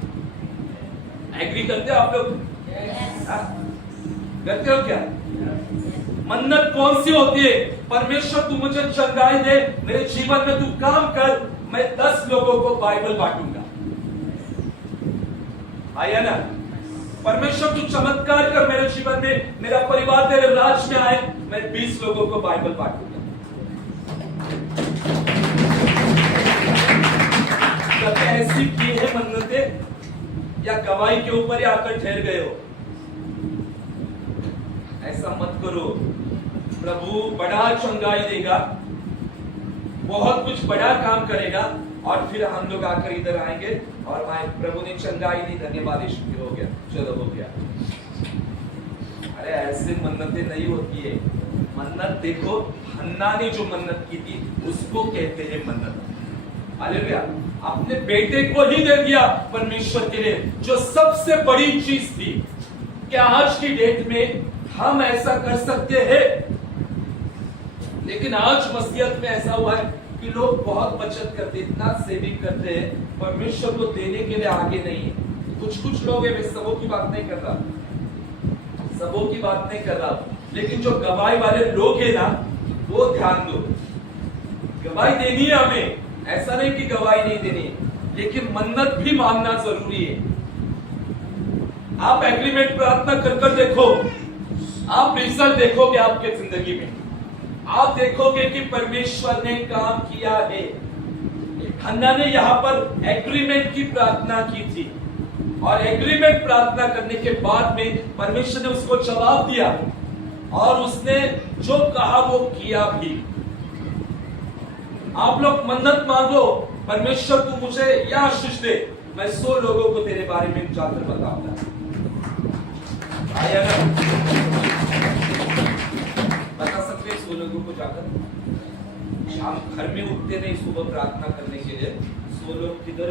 एग्री करते हो आप लोग? हाँ? करते हो क्या? मन्नत कौन सी होती है? परमेश्वर तू मुझे चंगाई दे, मेरे जीवन में तू काम कर, मैं 10 लोगों को बाइबल बांटूंगा। आया ना? परमेश्वर तू चमत्कार कर मेरे जीवन में, मेरा परिवार तेरे राज में आए, मैं 20 लोगों को बाइबल बांटूंगा। कभी ऐसी की है मन्नतें, या गवाही के ऊपर ही आकर ठहर गए हो? ऐसा मत करो। प्रभु बड़ा चंगाई देगा, बहुत कुछ बड़ा काम करेगा, और फिर हम लोग आकर इधर आएंगे और प्रभु ने चंगाई दी, धन्यवाद यीशु, हो गया, चलो हो गया। अरे ऐसे मन्नतें नहीं होती है। मन्नत देखो, हन्ना ने जो मन्नत की थी उसको कहते हैं मन्नत। हालेलुया। अपने बेटे को ही दे दिया परमेश्वर के लिए, जो सबसे बड़ी चीज थी। क्या आज की डेट में हम ऐसा कर सकते हैं? लेकिन आज मसीहत में ऐसा हुआ है कि लोग बहुत बचत करते, इतना सेविंग करते हैं, परमेश्वर को देने के लिए आगे नहीं है। कुछ लोग हैं, मैं सबों की बात नहीं कर रहा, सबों की बात नहीं कर रहा, लेकिन जो गवाही वाले लोग हैं ना, वो ध्यान दो। गवाही देनी है हमें, ऐसा नहीं कि गवाही नहीं देनी, लेकिन मन्नत भी मांगना जरूरी है। आप एग्रीमेंट प्रार्थना कर देखो, आप रिजल्ट देखोगे आपके जिंदगी में। आप देखोगे कि परमेश्वर ने काम किया है। हन्ना ने यहाँ पर एग्रीमेंट की प्रार्थना की थी, और एग्रीमेंट प्रार्थना करने के बाद में परमेश्वर ने उसको जवाब दिया, और उसने जो कहा वो किया भी। आप लोग मन्नत मांगो, परमेश्वर तू मुझे यह आशीष दे, मैं 100 लोगों को तेरे बारे में जाकर बताऊंगा। आया ना? बता सकते हैं 100 लोगों को जाकर? शाम घर में उठते नहीं सुबह प्रार्थना करने के लिए, 100 लोग किधर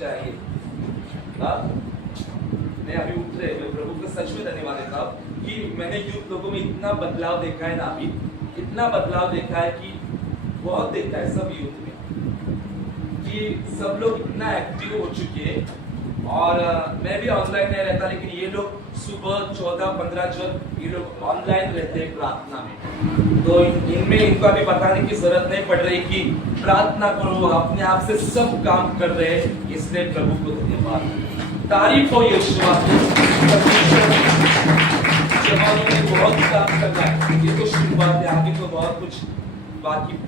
जाएंगे? नहीं, अभी उठ रहे। मैं प्रभु का सच में धन्यवाद देता हूं कि मैंने यूथ लोगों में इतना बदलाव देखा है ना, अभी इतना बदलाव देखा है कि बहुत देखा है सब यूथ में, कि सब लोग इतना एक्टिव हो चुके हैं। और मैं भी ऑनलाइन नहीं रहता, लेकिन ये लोग सुबह 14-15 जन ये लोग ऑनलाइन रहते हैं प्रार्थना में। तो इनमें इनको अभी बताने की जरूरत नहीं पड़ रही कि प्रार्थना करो, अपने आप से सब काम कर रहे हैं। इसलिए प्रभु को धन्यवाद, तारीफ हो यीशु। बहुत काम करना है, ये तो शुरुआत है, आगे तो बहुत कुछ बाकी,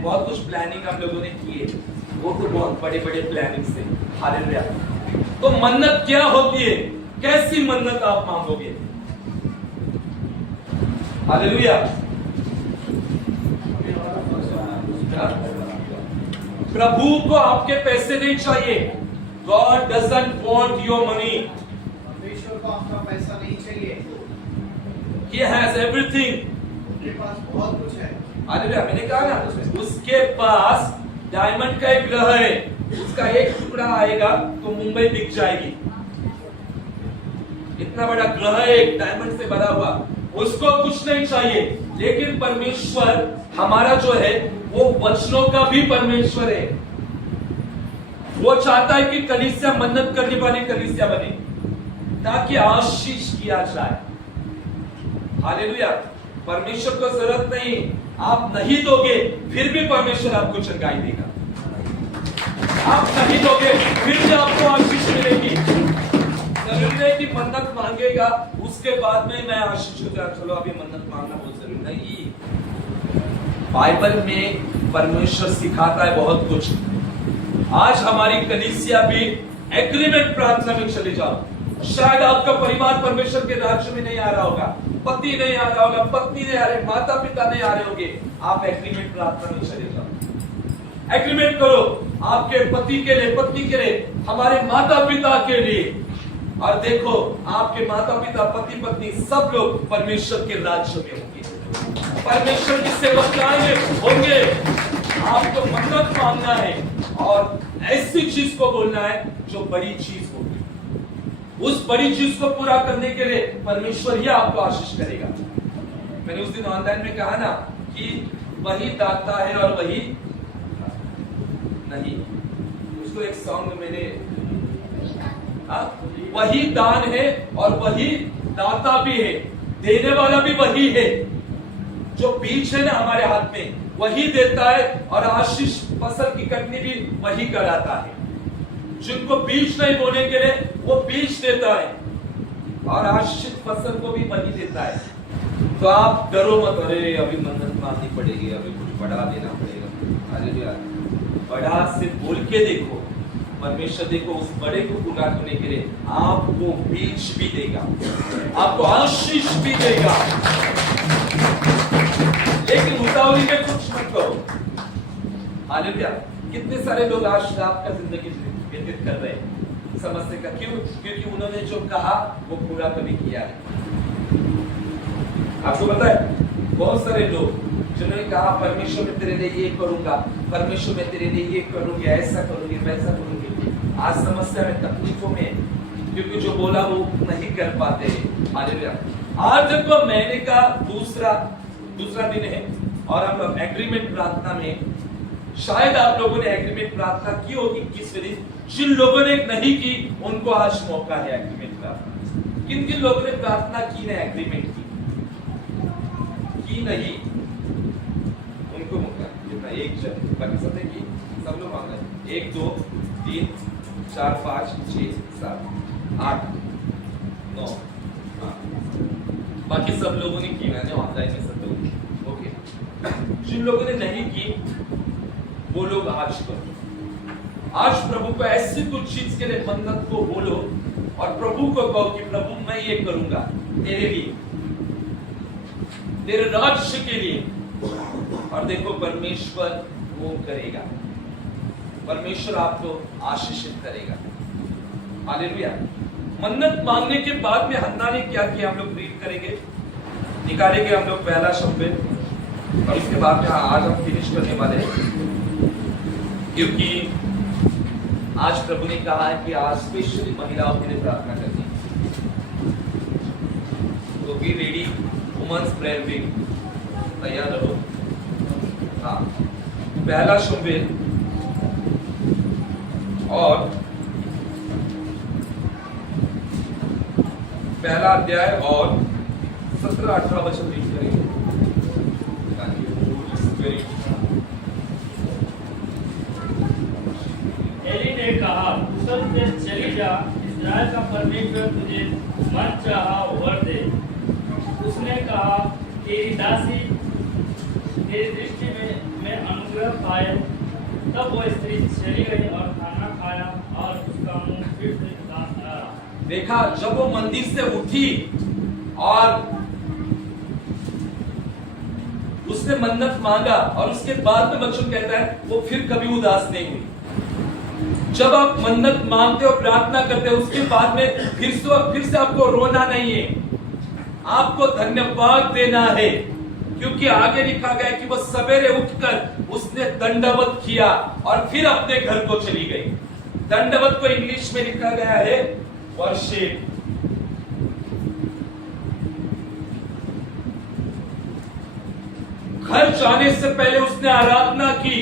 बहुत कुछ प्लानिंग हम लोगों ने की है, वो तो बहुत बड़े बड़े प्लानिंग से। हालेलुया। तो मन्नत क्या होती है? कैसी मन्नत आप मांगोगे? हालेलुया। प्रभु को आपके पैसे नहीं चाहिए। God doesn't want your money. परमेश्वर को आपका पैसा नहीं चाहिए। He has everything. उसके पास बहुत कुछ है। हालेलुया। मैंने कहा ना, उसके पास डायमंड का एक ग्रह है, उसका एक टुकड़ा आएगा तो मुंबई बिक जाएगी। इतना बड़ा ग्रह है, एक डायमंड से भरा हुआ, उसको कुछ नहीं चाहिए। लेकिन परमेश्वर हमारा जो है वो वचनों का भी परमेश्वर है। वो चाहता है कि कलीसिया मन्नत करने वाली कलीसिया बने, ताकि आशीष किया जाए। हालेलुया। परमेश्वर को जरूरत नहीं, आप नहीं दोगे फिर भी परमेश्वर आपको चंगाई देगा। आप नहीं दोगे फिर भी आपको आशीष मिलेगी। जरूरी नहीं कि मन्नत मांगेगा उसके बाद में मैं आशीष हो जाए, चलो अभी मन्नत मांगना बहुत जरूरी नहीं। बाइबल में परमेश्वर सिखाता है बहुत कुछ। आज हमारी कलीसिया भी एग्रीमेंट प्रार्थना में चले जाओ। शायद आपका परिवार परमेश्वर के राज्य में नहीं आ रहा होगा, पति नहीं आ रहा होगा, पत्नी नहीं आ रहे, माता पिता नहीं आ रहे होंगे, आप एग्रीमेंट प्रार्थना में चले जाओ। एग्रीमेंट करो आपके पति के लिए, पत्नी के लिए, हमारे माता पिता के लिए। और देखो आपके माता पिता, पति पत्नी सब लोग परमेश्वर के राज्य में होंगे, परमेश्वर की सेवकाएं होंगे। आपको मन्नत मांगना है और ऐसी चीज को बोलना है जो बड़ी चीज होगी। उस बड़ी चीज को पूरा करने के लिए परमेश्वर ही आपको आशीष करेगा। मैंने उस दिन ऑनलाइन में कहा ना कि वही दाता है और वही नहीं, उसको एक सॉन्ग मैंने वही दान है और वही दाता भी है, देने वाला भी वही है। जो बीज है ना हमारे हाथ में वही देता है और आशीष फसल की कटनी भी वही कराता है। जिनको बीज नहीं बोने के लिए वो बीज देता है और आशीष फसल को भी वही देता है। तो आप डरो मत, अरे अभी मन्नत मांगनी पड़ेगी, अभी कुछ बढ़ा देना पड़ेगा। हालेलुया। बढ़ा से बोल के देखो, परमेश्वर देखो उस बड़े को पूरा करने के लिए आपको बीज भी देगा, आपको आशीष भी देगा। लेकिन उतावली में कुछ मत करो। हालेलुया। कितने सारे लोग आज आपका जिंदगी व्यतीत कर रहे हैं समस्या का, क्यों? क्योंकि उन्होंने जो कहा वो पूरा कभी किया नहीं। आपको पता है बहुत सारे लोग जिन्होंने कहा परमेश्वर मैं तेरे लिए ये करूंगा, परमेश्वर मैं तेरे लिए ये करूंगी, ऐसा करूंगी, वैसा करूंगी, आज समस्या में तकलीफों में, क्योंकि जो बोला वो नहीं कर पाते। हालेलुया। आज देखो महीने का दूसरा दिन है और हम लोग एग्रीमेंट प्रार्थना में, शायद आप लोगों ने एग्रीमेंट प्रार्थना की होगी 21वें दिन। जिन लोगों ने नहीं की उनको आज मौका है एग्रीमेंट प्रार्थना। किन किन लोगों ने प्रार्थना की नहीं, एग्रीमेंट की नहीं, उनको मौका जितना एक जन, बाकी सबने की, सब लोग मांगा 1 2 3 4 5 6 7 8 9, बाकी सब लोगों ने की, मैंने ऑनलाइन में सब लोग। ओके, जिन लोगों ने नहीं की वो लोग आज करो। आज प्रभु को ऐसी कुछ चीज के लिए मन्नत को बोलो और प्रभु को कहो कि प्रभु मैं ये करूंगा तेरे लिए, तेरे राज्य के लिए। और देखो परमेश्वर वो करेगा, परमेश्वर आपको आशीषित करेगा। हालेलुया। मन्नत मांगने के बाद में हन्ना ने क्या किया, हम लोग रीड करेंगे, निकालेंगे हम लोग पहला शब्द और इसके बाद में आज हम फिनिश करने वाले हैं, क्योंकि आज प्रभु ने कहा है कि आज स्पेशली महिलाओं के लिए प्रार्थना करनी। तो be ready, women's prayer week, तैयार रहो। हाँ, पहला शमूएल और पहला अध्याय और 17-18 वचन रीड करेंगे। एली ने कहा कुशल से चली जा, इस्राएल का परमेश्वर तुझे मन चाहा वर दे। उसने कहा तेरी दासी तेरी दृष्टि में अनुग्रह पाए। तब वो स्त्री चली गई और खाना खाया और उसका मुंह फिर से उदास न रहा। देखा, जब वो मंदिर से उठी और उसने मन्नत मांगा और उसके बाद में बच्चों कहता है वो फिर कभी उदास नहीं हुई। जब आप मन्नत मांगते हो, प्रार्थना करते हो, उसके बाद में फिर से आपको रोना नहीं है, आपको धन्यवाद देना है। क्योंकि आगे लिखा गया कि वो सवेरे उठकर उसने दंडवत किया और फिर अपने घर को चली गई। दंडवत को इंग्लिश में लिखा गया है वर्शिप। घर जाने से पहले उसने आराधना की,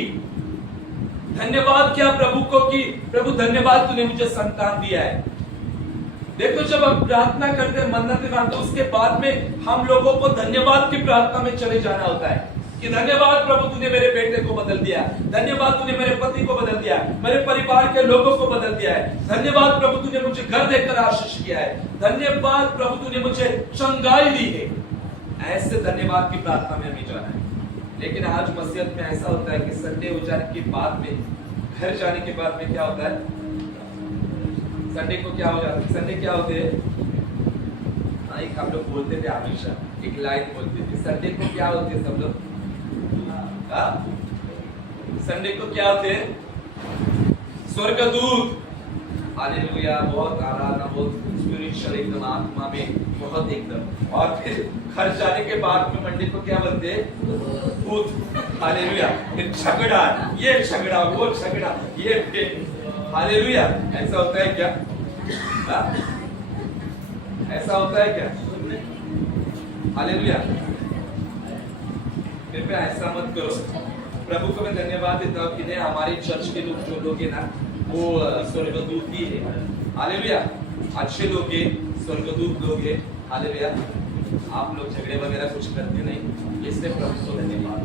धन्यवाद किया प्रभु को कि प्रभु धन्यवाद तूने मुझे संतान दिया है। देखो, जब हम प्रार्थना करते हैं, मन्नत मांगते, उसके बाद में हम लोगों को धन्यवाद की प्रार्थना में चले जाना होता है कि धन्यवाद प्रभु तूने मेरे बेटे को बदल दिया, धन्यवाद तूने मेरे पति को बदल दिया, मेरे परिवार के लोगों को बदल दिया है, धन्यवाद प्रभु तूने मुझे घर देकर आशीष किया है, धन्यवाद प्रभु तूने मुझे चंगाई दी है। ऐसे धन्यवाद की प्रार्थना में हमें जाना है। लेकिन आज मसीहत में ऐसा होता है कि संडे हो जाने के बाद में, घर जाने के बाद में क्या होता है, संडे को क्या हो जाता है, संडे क्या होते हैं, एक हम लोग बोलते थे हमेशा, एक लाइन बोलते थे, संडे को क्या होते हैं सब लोग, संडे को क्या होते हैं, स्वर्गदूत। हालेलुया, बहुत आराधना, बहुत स्पिरिचुअल, एकदम आत्मा में बहुत एकदम। और फिर घर जाने के बाद में मंडे को क्या बोलते हैं, भूत। हालेलुया, फिर झगड़ा, ये झगड़ा, वो झगड़ा, ये फिर। हालेलुया, ऐसा होता है क्या? ऐसा होता है क्या? हालेलुया। कृपया ऐसा मत करो। प्रभु को मैं धन्यवाद देता हूँ कि हमारे चर्च के लोग जो लोग हैं ना वो स्वर्गदूत ही है। हालेलुया। अच्छे लोग हैं, स्वर्गदूत लोग हैं। हालेलुया। आप लोग झगड़े वगैरह कुछ करते नहीं, इसलिए प्रभु को धन्यवाद।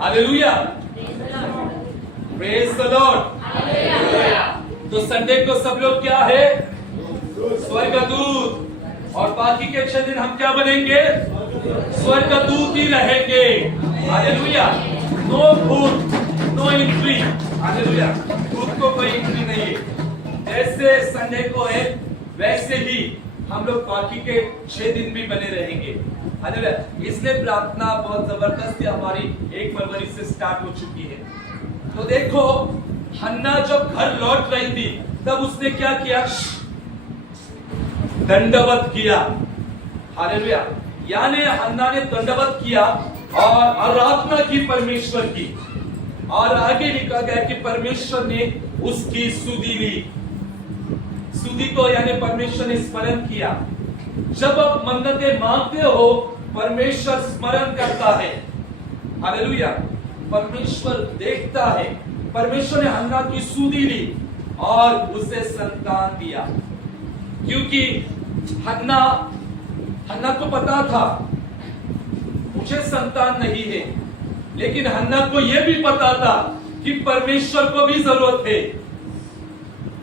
हालेलुया। Praise the Lord. तो संडे को सब लोग क्या है? स्वर्गदूत। और बाकी के 6 दिन हम क्या बनेंगे? स्वर्गदूत ही रहेंगे। हालेलुया। नो भूत, नो एंट्री। हालेलुया। भूत को कोई एंट्री नहीं है। जैसे संडे को है वैसे ही हम लोग बाकी के 6 दिन भी बने रहेंगे। हालेलुया। इसलिए प्रार्थना बहुत जबरदस्ती हमारी 1 फरवरी से स्टार्ट हो चुकी है। तो देखो, हन्ना जब घर लौट रही थी तब उसने क्या किया? दंडवत किया। हालेलुया। यानी हन्ना ने दंडवत किया और आराधना की परमेश्वर की। और आगे लिखा गया कि परमेश्वर ने उसकी स्तुति ली। स्तुति को यानी परमेश्वर ने स्मरण किया। जब आप मन्नतें मांगते हो परमेश्वर स्मरण करता है। हालेलुया। परमेश्वर देखता है। परमेश्वर ने हन्ना की स्तुति ली और उसे संतान दिया। क्योंकि हन्ना को पता था मुझे संतान नहीं है, लेकिन हन्ना को यह भी पता था कि परमेश्वर को भी जरूरत है।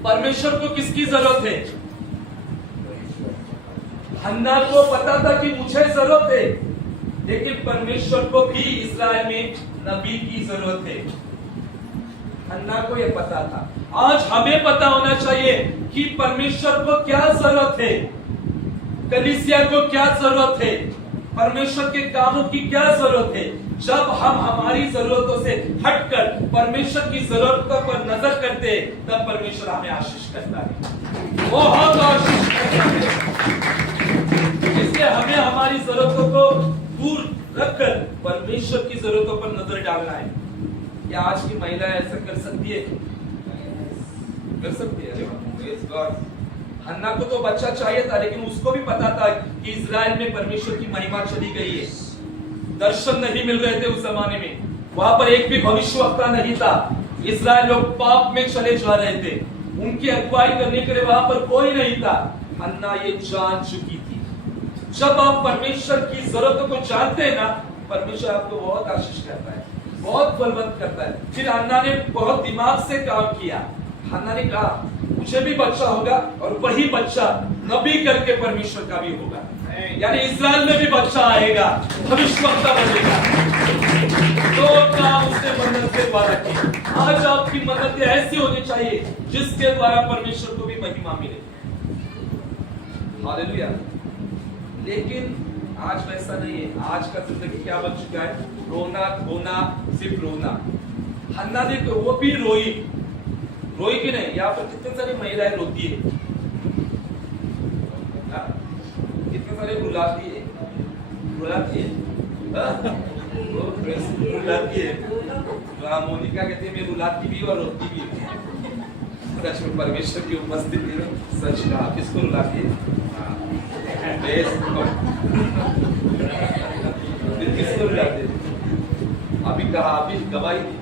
परमेश्वर को किसकी जरूरत है? हन्ना को पता था कि मुझे जरूरत है, लेकिन परमेश्वर को भी इस्राएल में नबी की जरूरत है। हन्ना को यह पता था। आज हमें पता होना चाहिए कि परमेश्वर को क्या जरूरत है, कलीसिया को क्या जरूरत है, परमेश्वर के कामों की क्या जरूरत है। जब हम हमारी जरूरतों से हटकर परमेश्वर की जरूरतों पर नजर करते हैं तब परमेश्वर हमें आशीष करता है, बहुत आशीष करता है। इसलिए हमें हमारी जरूरतों को दूर रखकर परमेश्वर की जरूरतों पर नजर डालना है। क्या आज की महिला ऐसा कर सकती है? कर सकती है। Praise God. हन्ना को तो बच्चा चाहिए था, लेकिन उसको भी पता था कि इजराइल में परमेश्वर की महिमा चली गई है। दर्शन नहीं मिल रहे थे उस जमाने में। वहां पर एक भी भविष्यवक्ता नहीं था। इजराइल लोग पाप में चले जा रहे थे। उनकी अगुवाई करने के लिए वहां पर कोई नहीं था। हन्ना ये जान चुकी थी। जब आप परमेश्वर की जरूरतों को जानते हैं ना, परमेश्वर आपको बहुत आशीष करता है, बहुत बलवंत करता है। फिर हन्ना ने बहुत दिमाग से काम किया। हन्ना ने कहा मुझे भी बच्चा होगा और वही बच्चा नबी करके परमेश्वर का भी होगा, यानी इस्राएल में भी बच्चा आएगा, भविष्यवक्ता बनेगा। तो काम उसने मन्नत के द्वारा की। आज आपकी मन्नतें ऐसी होनी चाहिए जिसके द्वारा परमेश्वर को भी महिमा मिले। हालेलुया। लेकिन आज वैसा नहीं है। आज का जिंदगी क्या बन चुका है? रोना धोना, सिर्फ रोना। हन्ना ने तो वो भी रोई कि नहीं। यहाँ पर कितने सारी महिलाएं रोती है, कितने सारे रुलाती है, रुलाती है, रुलाती है। मोनिका कहती है मैं रुलाती भी और रोती भी हूँ। सच में परमेश्वर की उपस्थिति में सच कहा। किसको रुलाती है? किसको रुलाते है? अभी कहा, अभी गवाही दी,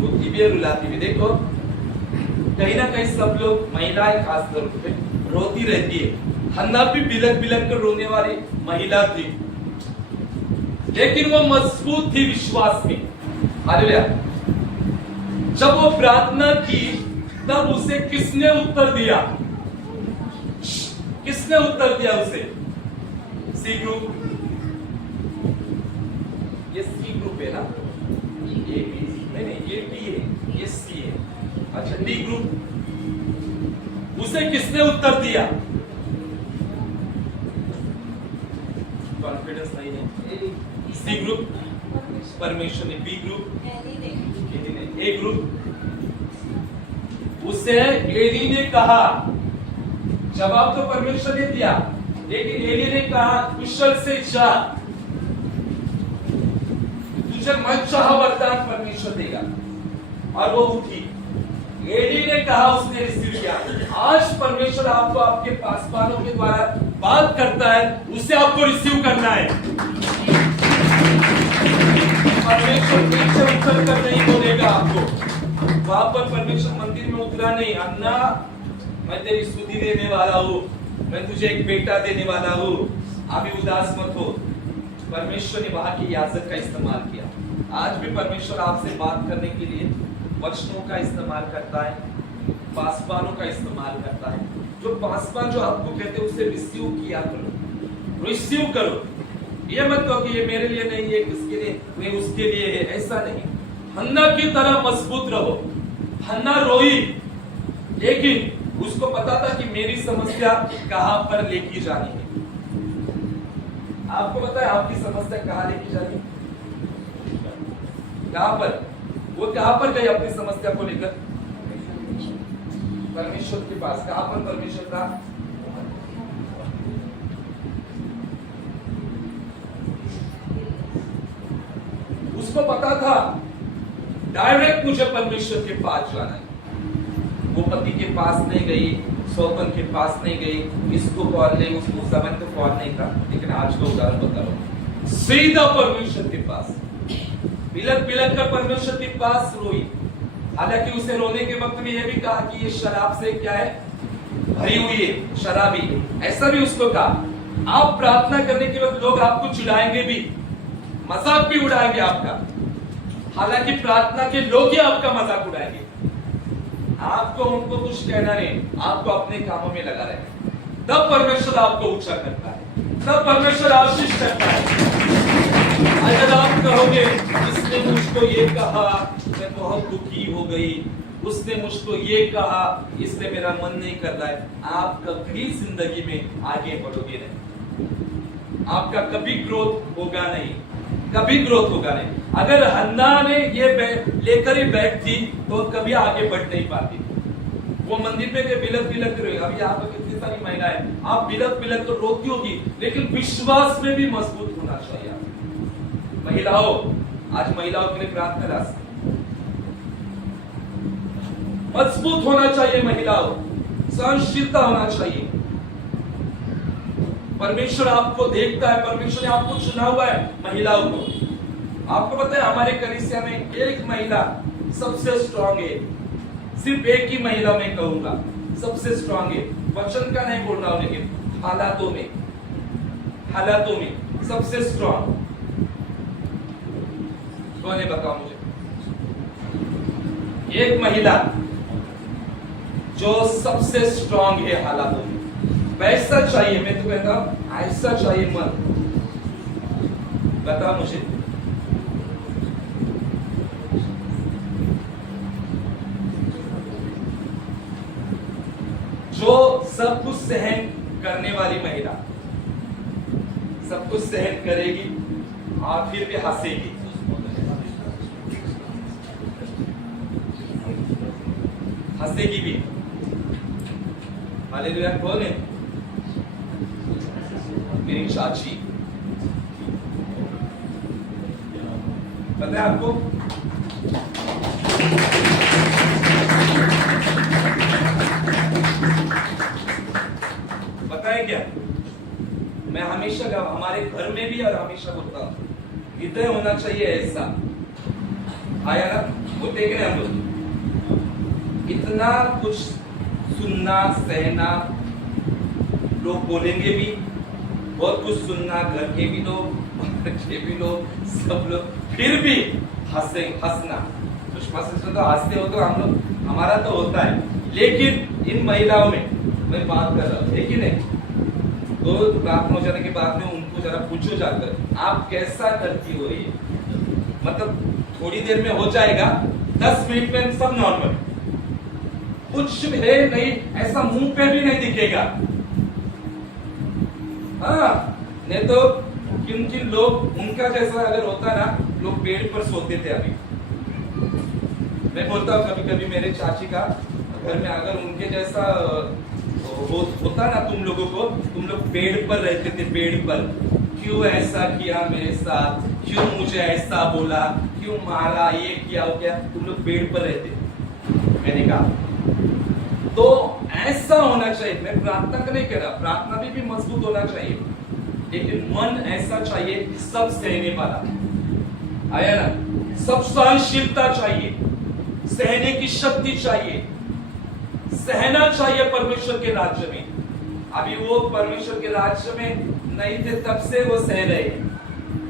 रोती भी है रुलाती भी। देखो कहीं ना कहीं सब लोग, महिलाएं खास तौर पे रोती रहती है। हन्ना भी बिलक बिलक कर रोने वाली महिला थी, लेकिन वो मजबूत थी विश्वास में। हालेलुया। जब वो प्रार्थना की तब उसे किसने उत्तर दिया? किसने उत्तर दिया उसे? C group. ये सी ग्रुप है ना, ये नहीं, ये डी है, ये सी है। अच्छा, डी ग्रुप। उसे किसने उत्तर दिया? कॉन्फिडेंस नहीं है। सी ग्रुप परमेश्वर ने, बी ग्रुप ए ग्रुप। उसे एली ने कहा, जवाब तो परमेश्वर ने दिया, लेकिन एली ने कहा कुशल से जा, तुझे मन चाहा वरदान परमेश्वर देगा। और वो उठी। एली ने कहा, उसने रिसीव किया। आज परमेश्वर आपको आपके पासवानों के द्वारा बात करता है, उसे आपको रिसीव करना है। परमेश्वर नीचे उतर कर नहीं बोलेगा आपको। वहां पर परमेश्वर मंदिर में उतरा नहीं, अन्ना मैं तेरी स्तुति देने वाला हूँ, मैं तुझे एक बेटा देने वाला हूँ, अभी उदास मत हो। परमेश्वर ने वहां की याजक का इस्तेमाल किया। आज भी परमेश्वर आपसे बात करने के लिए वचनों का इस्तेमाल करता है, पासवानों का इस्तेमाल करता है। जो पासवान जो आपको कहते हैं उसे रिसीव किया करो, रिसीव करो। ये मत कहो कि ये मेरे लिए नहीं है, किसके लिए, वे उसके लिए है, ऐसा नहीं। हन्ना की तरह मजबूत रहो। हन्ना रोई, लेकिन उसको पता था कि मेरी समस्या कहां पर लेके जानी है। आपको पता है आपकी समस्या कहां लेके जानी है? कहां पर? वो कहां पर गई अपनी समस्या को लेकर? परमेश्वर के पास। कहां पर परमेश्वर था? उसको पता था डायरेक्ट मुझे परमेश्वर के पास जाना है। वो पति के पास नहीं गई, सोपन के पास नहीं गई, इसको कॉल नहीं, उसको समय तो कॉल नहीं था। लेकिन आज का उदाहरण बता रहा हूं, सीधा परमेश्वर के पास, बिलक बिलक कर परमेश्वर के पास रोई। हालांकि उसे रोने के वक्त में यह भी कहा कि ये शराब से क्या है, भरी हुई है, शराबी। ऐसा भी उसको कहा। आप प्रार्थना करने के वक्त लोग आपको चिढ़ाएंगे भी, मजाक भी उड़ाएंगे आपका। हालांकि प्रार्थना के लोग ही आपका मजाक उड़ाएंगे। आपको उनको कुछ कहना नहीं, आपको अपने कामों में लगा रहना। तब परमेश्वर आपको ऊंचा करता है, तब परमेश्वर आशीष करता है। अगर आप कहोगे इसने मुझको ये कहा, मैं बहुत दुखी हो गई, उसने मुझको ये कहा, इसलिए मेरा मन नहीं कर रहा है, आप कभी जिंदगी में आगे बढ़ोगे नहीं। आपका कभी ग्रोथ होगा नहीं, कभी ग्रोथ होगा नहीं। अगर हन्ना ने ये लेकर ही बैठती तो कभी आगे बढ़ नहीं पाती। वो मंदिर में बिलक बिलक रही। अभी यहाँ पर कितनी सारी महिलाएं, आप बिलक बिलक तो रोती होगी, लेकिन विश्वास में भी मजबूत होना चाहिए। महिलाओं, आज महिलाओं के लिए प्रार्थना रास्ता मजबूत होना चाहिए। महिलाओं, सहनशीलता होना चाहिए। परमेश्वर आपको देखता है, परमेश्वर ने आपको चुना हुआ है। महिलाओं को आपको पता है हमारे कलीसिया में एक महिला सबसे स्ट्रांग है। सिर्फ एक ही महिला मैं कहूंगा सबसे स्ट्रांग है। वचन का नहीं बोल रहा हूं, लेकिन हालातों में सबसे स्ट्रांग कौन है बताओ मुझे? एक महिला जो सबसे स्ट्रांग है हालातों में। वैसा चाहिए, मैं तो कहता हूं ऐसा चाहिए मन। बता मुझे, जो सब कुछ सहन करने वाली महिला, सब कुछ सहन करेगी और फिर भी हंसेगी। हंसेगी भी। हालेलुया। कौन है? मेरी चाची। पता है आपको, पता है क्या, मैं हमेशा हमारे घर में भी और हमेशा बोलता हूं, हृदय होना चाहिए ऐसा। आया ना, बोलते कि नहीं हम लोग, इतना कुछ सुनना सहना, लोग बोलेंगे भी, बहुत कुछ सुनना, घर के भी लोग, बाहर के भी लोग, सब लोग, फिर भी हंसना। सुषमा सिस्टर तो हंसते हो, तो हम लोग, हमारा तो होता है। लेकिन इन महिलाओं में मैं बात कर रहा हूं, लेकिन तो प्रार्थना हो जाने के बाद में उनको जरा पूछो जाकर, आप कैसा करती हो ये? मतलब थोड़ी देर में हो जाएगा, 10 मिनट में सब नॉर्मल, कुछ है नहीं, ऐसा मुंह पे भी नहीं दिखेगा। हाँ, नहीं तो किन किन लोग उनका जैसा अगर होता ना, लोग बेड पर सोते थे। अभी मैं बोलता हूँ कभी कभी मेरे चाची का घर में अगर उनके जैसा होता ना तुम लोगों को, तुम लोग बेड पर रहते थे, बेड पर। क्यों ऐसा किया मेरे साथ, क्यों मुझे ऐसा बोला, क्यों मारा, ये किया वो क्या, तुम लोग बेड पर रहते। मैंने कहा। तो ऐसा होना चाहिए, मैं प्रार्थना का नहीं कह रहा, प्रार्थना भी मजबूत होना चाहिए, लेकिन मन ऐसा चाहिए सब सहने वाला, आया ना, सब सहनशीलता चाहिए, सहने की शक्ति चाहिए, सहना चाहिए परमेश्वर के राज्य में। अभी वो परमेश्वर के राज्य में नहीं थे तब से वो सह रहे हैं,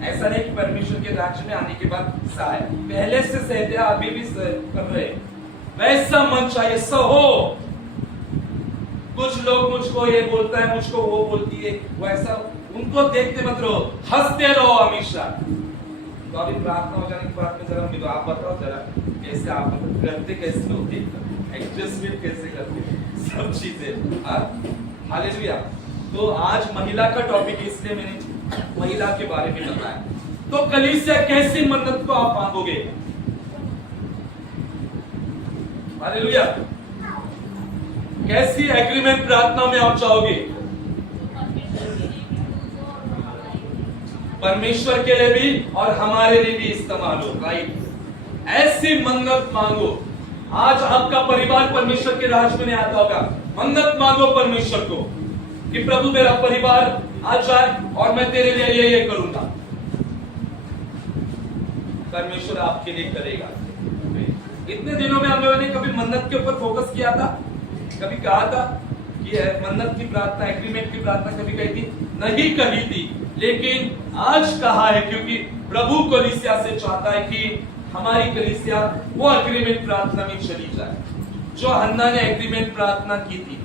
ऐसा नहीं कि परमेश्वर के राज्य में आने के बाद सहाय, पहले से सहते अभी भी कर रहे हैं। वैसा मन चाहिए, सहो। कुछ लोग मुझको ये बोलता है, मुझको वो बोलती है, वैसा उनको देखते मत रहो, हंसते रहो हमेशा। तो अभी प्रार्थना हो जाने के बाद में जरा मुझे आप बताओ जरा कैसे आप करते, कैसे होते, एडजस्टमेंट कैसे करते, सब चीजें। हालेलुया। तो आज महिला का टॉपिक है, इसलिए मैंने महिला के बारे में बताया। तो कलीसिया कैसी मन्नत को आप मांगोगे? हालेलुया। कैसी एग्रीमेंट प्रार्थना में आप चाहोगे? परमेश्वर के लिए भी और हमारे लिए भी इस्तेमाल हो, राइट। ऐसी मन्नत मांगो। आज आपका परिवार परमेश्वर के राज में नहीं आता होगा, मन्नत मांगो परमेश्वर को कि प्रभु मेरा परिवार आ जाए और मैं तेरे लिए ये करूंगा। परमेश्वर आपके लिए करेगा। इतने दिनों में हम लोगों ने कभी मन्नत के ऊपर फोकस किया था? कभी कहा था कि मन्नत की प्रार्थना, एग्रीमेंट की प्रार्थना कभी कही थी? नहीं कही थी, लेकिन आज कहा है, क्योंकि प्रभु कलीसिया से चाहता है कि हमारी कलीसिया वो एग्रीमेंट प्रार्थना में चली जाए जो हन्ना ने एग्रीमेंट प्रार्थना की थी।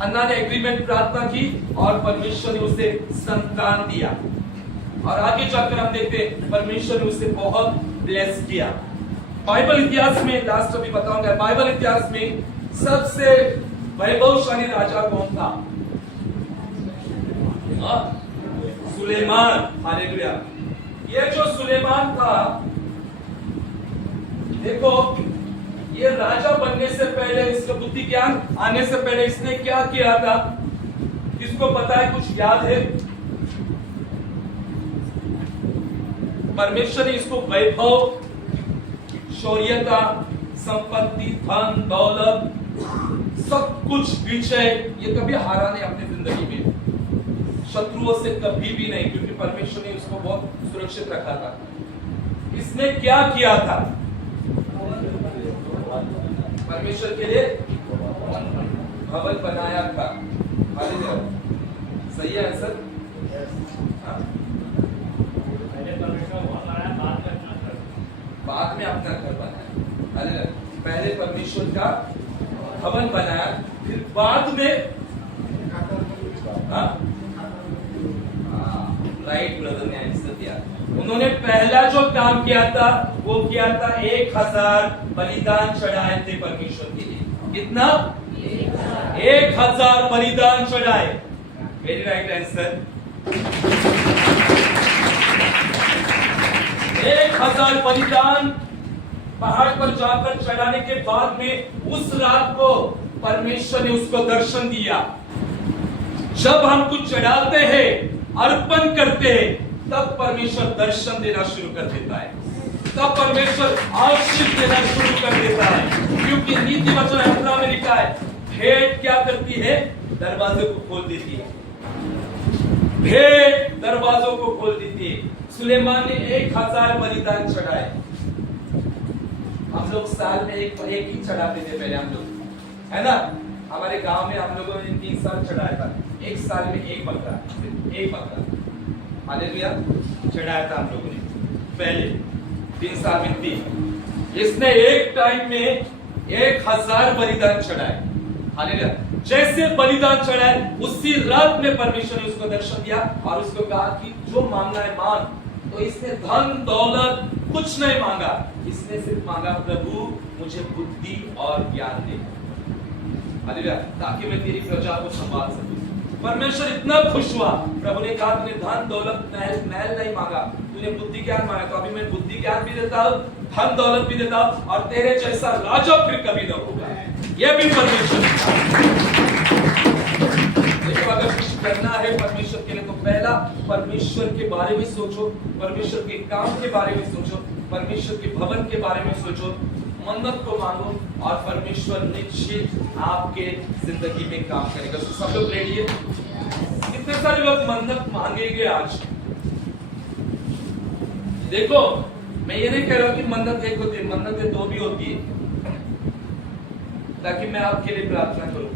हन्ना ने एग्रीमेंट प्रार्थना की और परमेश्वर ने उसे संतान दिया, और आगे जाकर हम देखते हैं परमेश्वर ने उसे बहुत ब्लेस किया। बाइबल इतिहास में, लास्ट अभी बताऊंगा, बाइबल इतिहास में सबसे वैभवशाली राजा कौन था? सुलेमान। हालेलुया। ये जो सुलेमान था, देखो ये राजा बनने से पहले, इसका बुद्धि ज्ञान आने से पहले इसने क्या किया था? किसको पता है? कुछ याद है? परमेश्वर ने इसको वैभव, शौर्यता, संपत्ति, धन दौलत, सब कुछ विजय, ये कभी हारा नहीं अपनी जिंदगी में, शत्रुओं से कभी भी नहीं, क्योंकि परमेश्वर ने उसको बहुत सुरक्षित रखा था। इसने क्या किया था? परमेश्वर के लिए भवन बनाया था। हालेलुया। सही है आंसर? बाद में अपना घर बनाया। हालेलुया। पहले परमेश्वर का भवन बनाया, फिर बाद में राइट ब्रदर ने आंसर दिया। उन्होंने पहला जो काम किया था वो किया था 1000 बलिदान चढ़ाए थे परमेश्वर के लिए। कितना? 1000 बलिदान चढ़ाए। Very right answer. 1000 बलिदान पहाड़ पर जाकर चढ़ाने के बाद में उस रात को परमेश्वर ने उसको दर्शन दिया। जब हम कुछ चढ़ाते हैं, अर्पण करते हैं, तब परमेश्वर दर्शन देना शुरू कर देता है, तब परमेश्वर आशीष देना शुरू कर देता है। क्योंकि नीति वचन 18 में लिखा है, भेंट क्या करती है? दरवाजे को खोल देती है। भेंट दरवाजों को खोल देती है। सुलेमान ने 1000 बलिदान चढ़ाए। हम लोग साल में एक ही चढ़ाते थे पहले, हम लोग, है ना? हमारे गांव में हम लोगों ने 3 साल चढ़ाया था, एक साल में एक बकरा। हालेलुया। चढ़ाया था हम लोगों ने पहले 3 साल में 3। इसने एक टाइम में 1000 बलिदान चढ़ाए। हालेलुया। जैसे बलिदान चढ़ाए, उसी रात में परमेश्वर ने उसको दर्शन दिया और उसको कहा कि जो मांगना है मांग। तो इसने धन दौलत कुछ नहीं मांगा, इसने सिर्फ मांगा, प्रभु मुझे बुद्धि और ज्ञान दे, हालेलुया, ताकि मैं तेरी प्रजा को संभाल सकूं। परमेश्वर इतना खुश हुआ, प्रभु ने कहा तूने धन दौलत महल नहीं मांगा, तूने बुद्धि ज्ञान मांगा, तो अभी मैं बुद्धि ज्ञान भी देता हूं, धन दौलत भी देता हूं, और तेरे जैसा राजा फिर कभी न होगा। यह भी परमेश्वर देखो, अगर कुछ करना है परमेश्वर के लिए तो पहला परमेश्वर के बारे में सोचो, परमेश्वर के काम के बारे में सोचो, परमेश्वर के भवन के बारे में सोचो, मन्नत को मांगो और परमेश्वर निश्चित आपके जिंदगी में काम करेगा। तो सब लोग रेडी है? कितने सारे लोग मन्नत मांगेंगे आज? देखो, मैं ये नहीं कह रहा कि मन्नत एक होती है, मन्नतें दो भी होती है, ताकि मैं आपके लिए प्रार्थना करूं।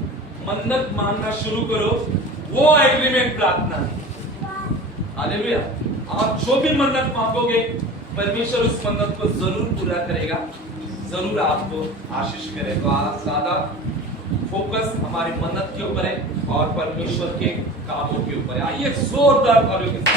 मन्नत मांगना शुरू करो, वो एग्रीमेंट प्रार्थना है। हालेलुया। आप जो भी मन्नत मांगोगे, परमेश्वर उस मन्नत को जरूर पूरा करेगा, जरूर आपको आशीष करेगा। तो आज ज्यादा फोकस हमारी मन्नत के ऊपर है और परमेश्वर के कामों के ऊपर है। आइए जोरदार तालियों के साथ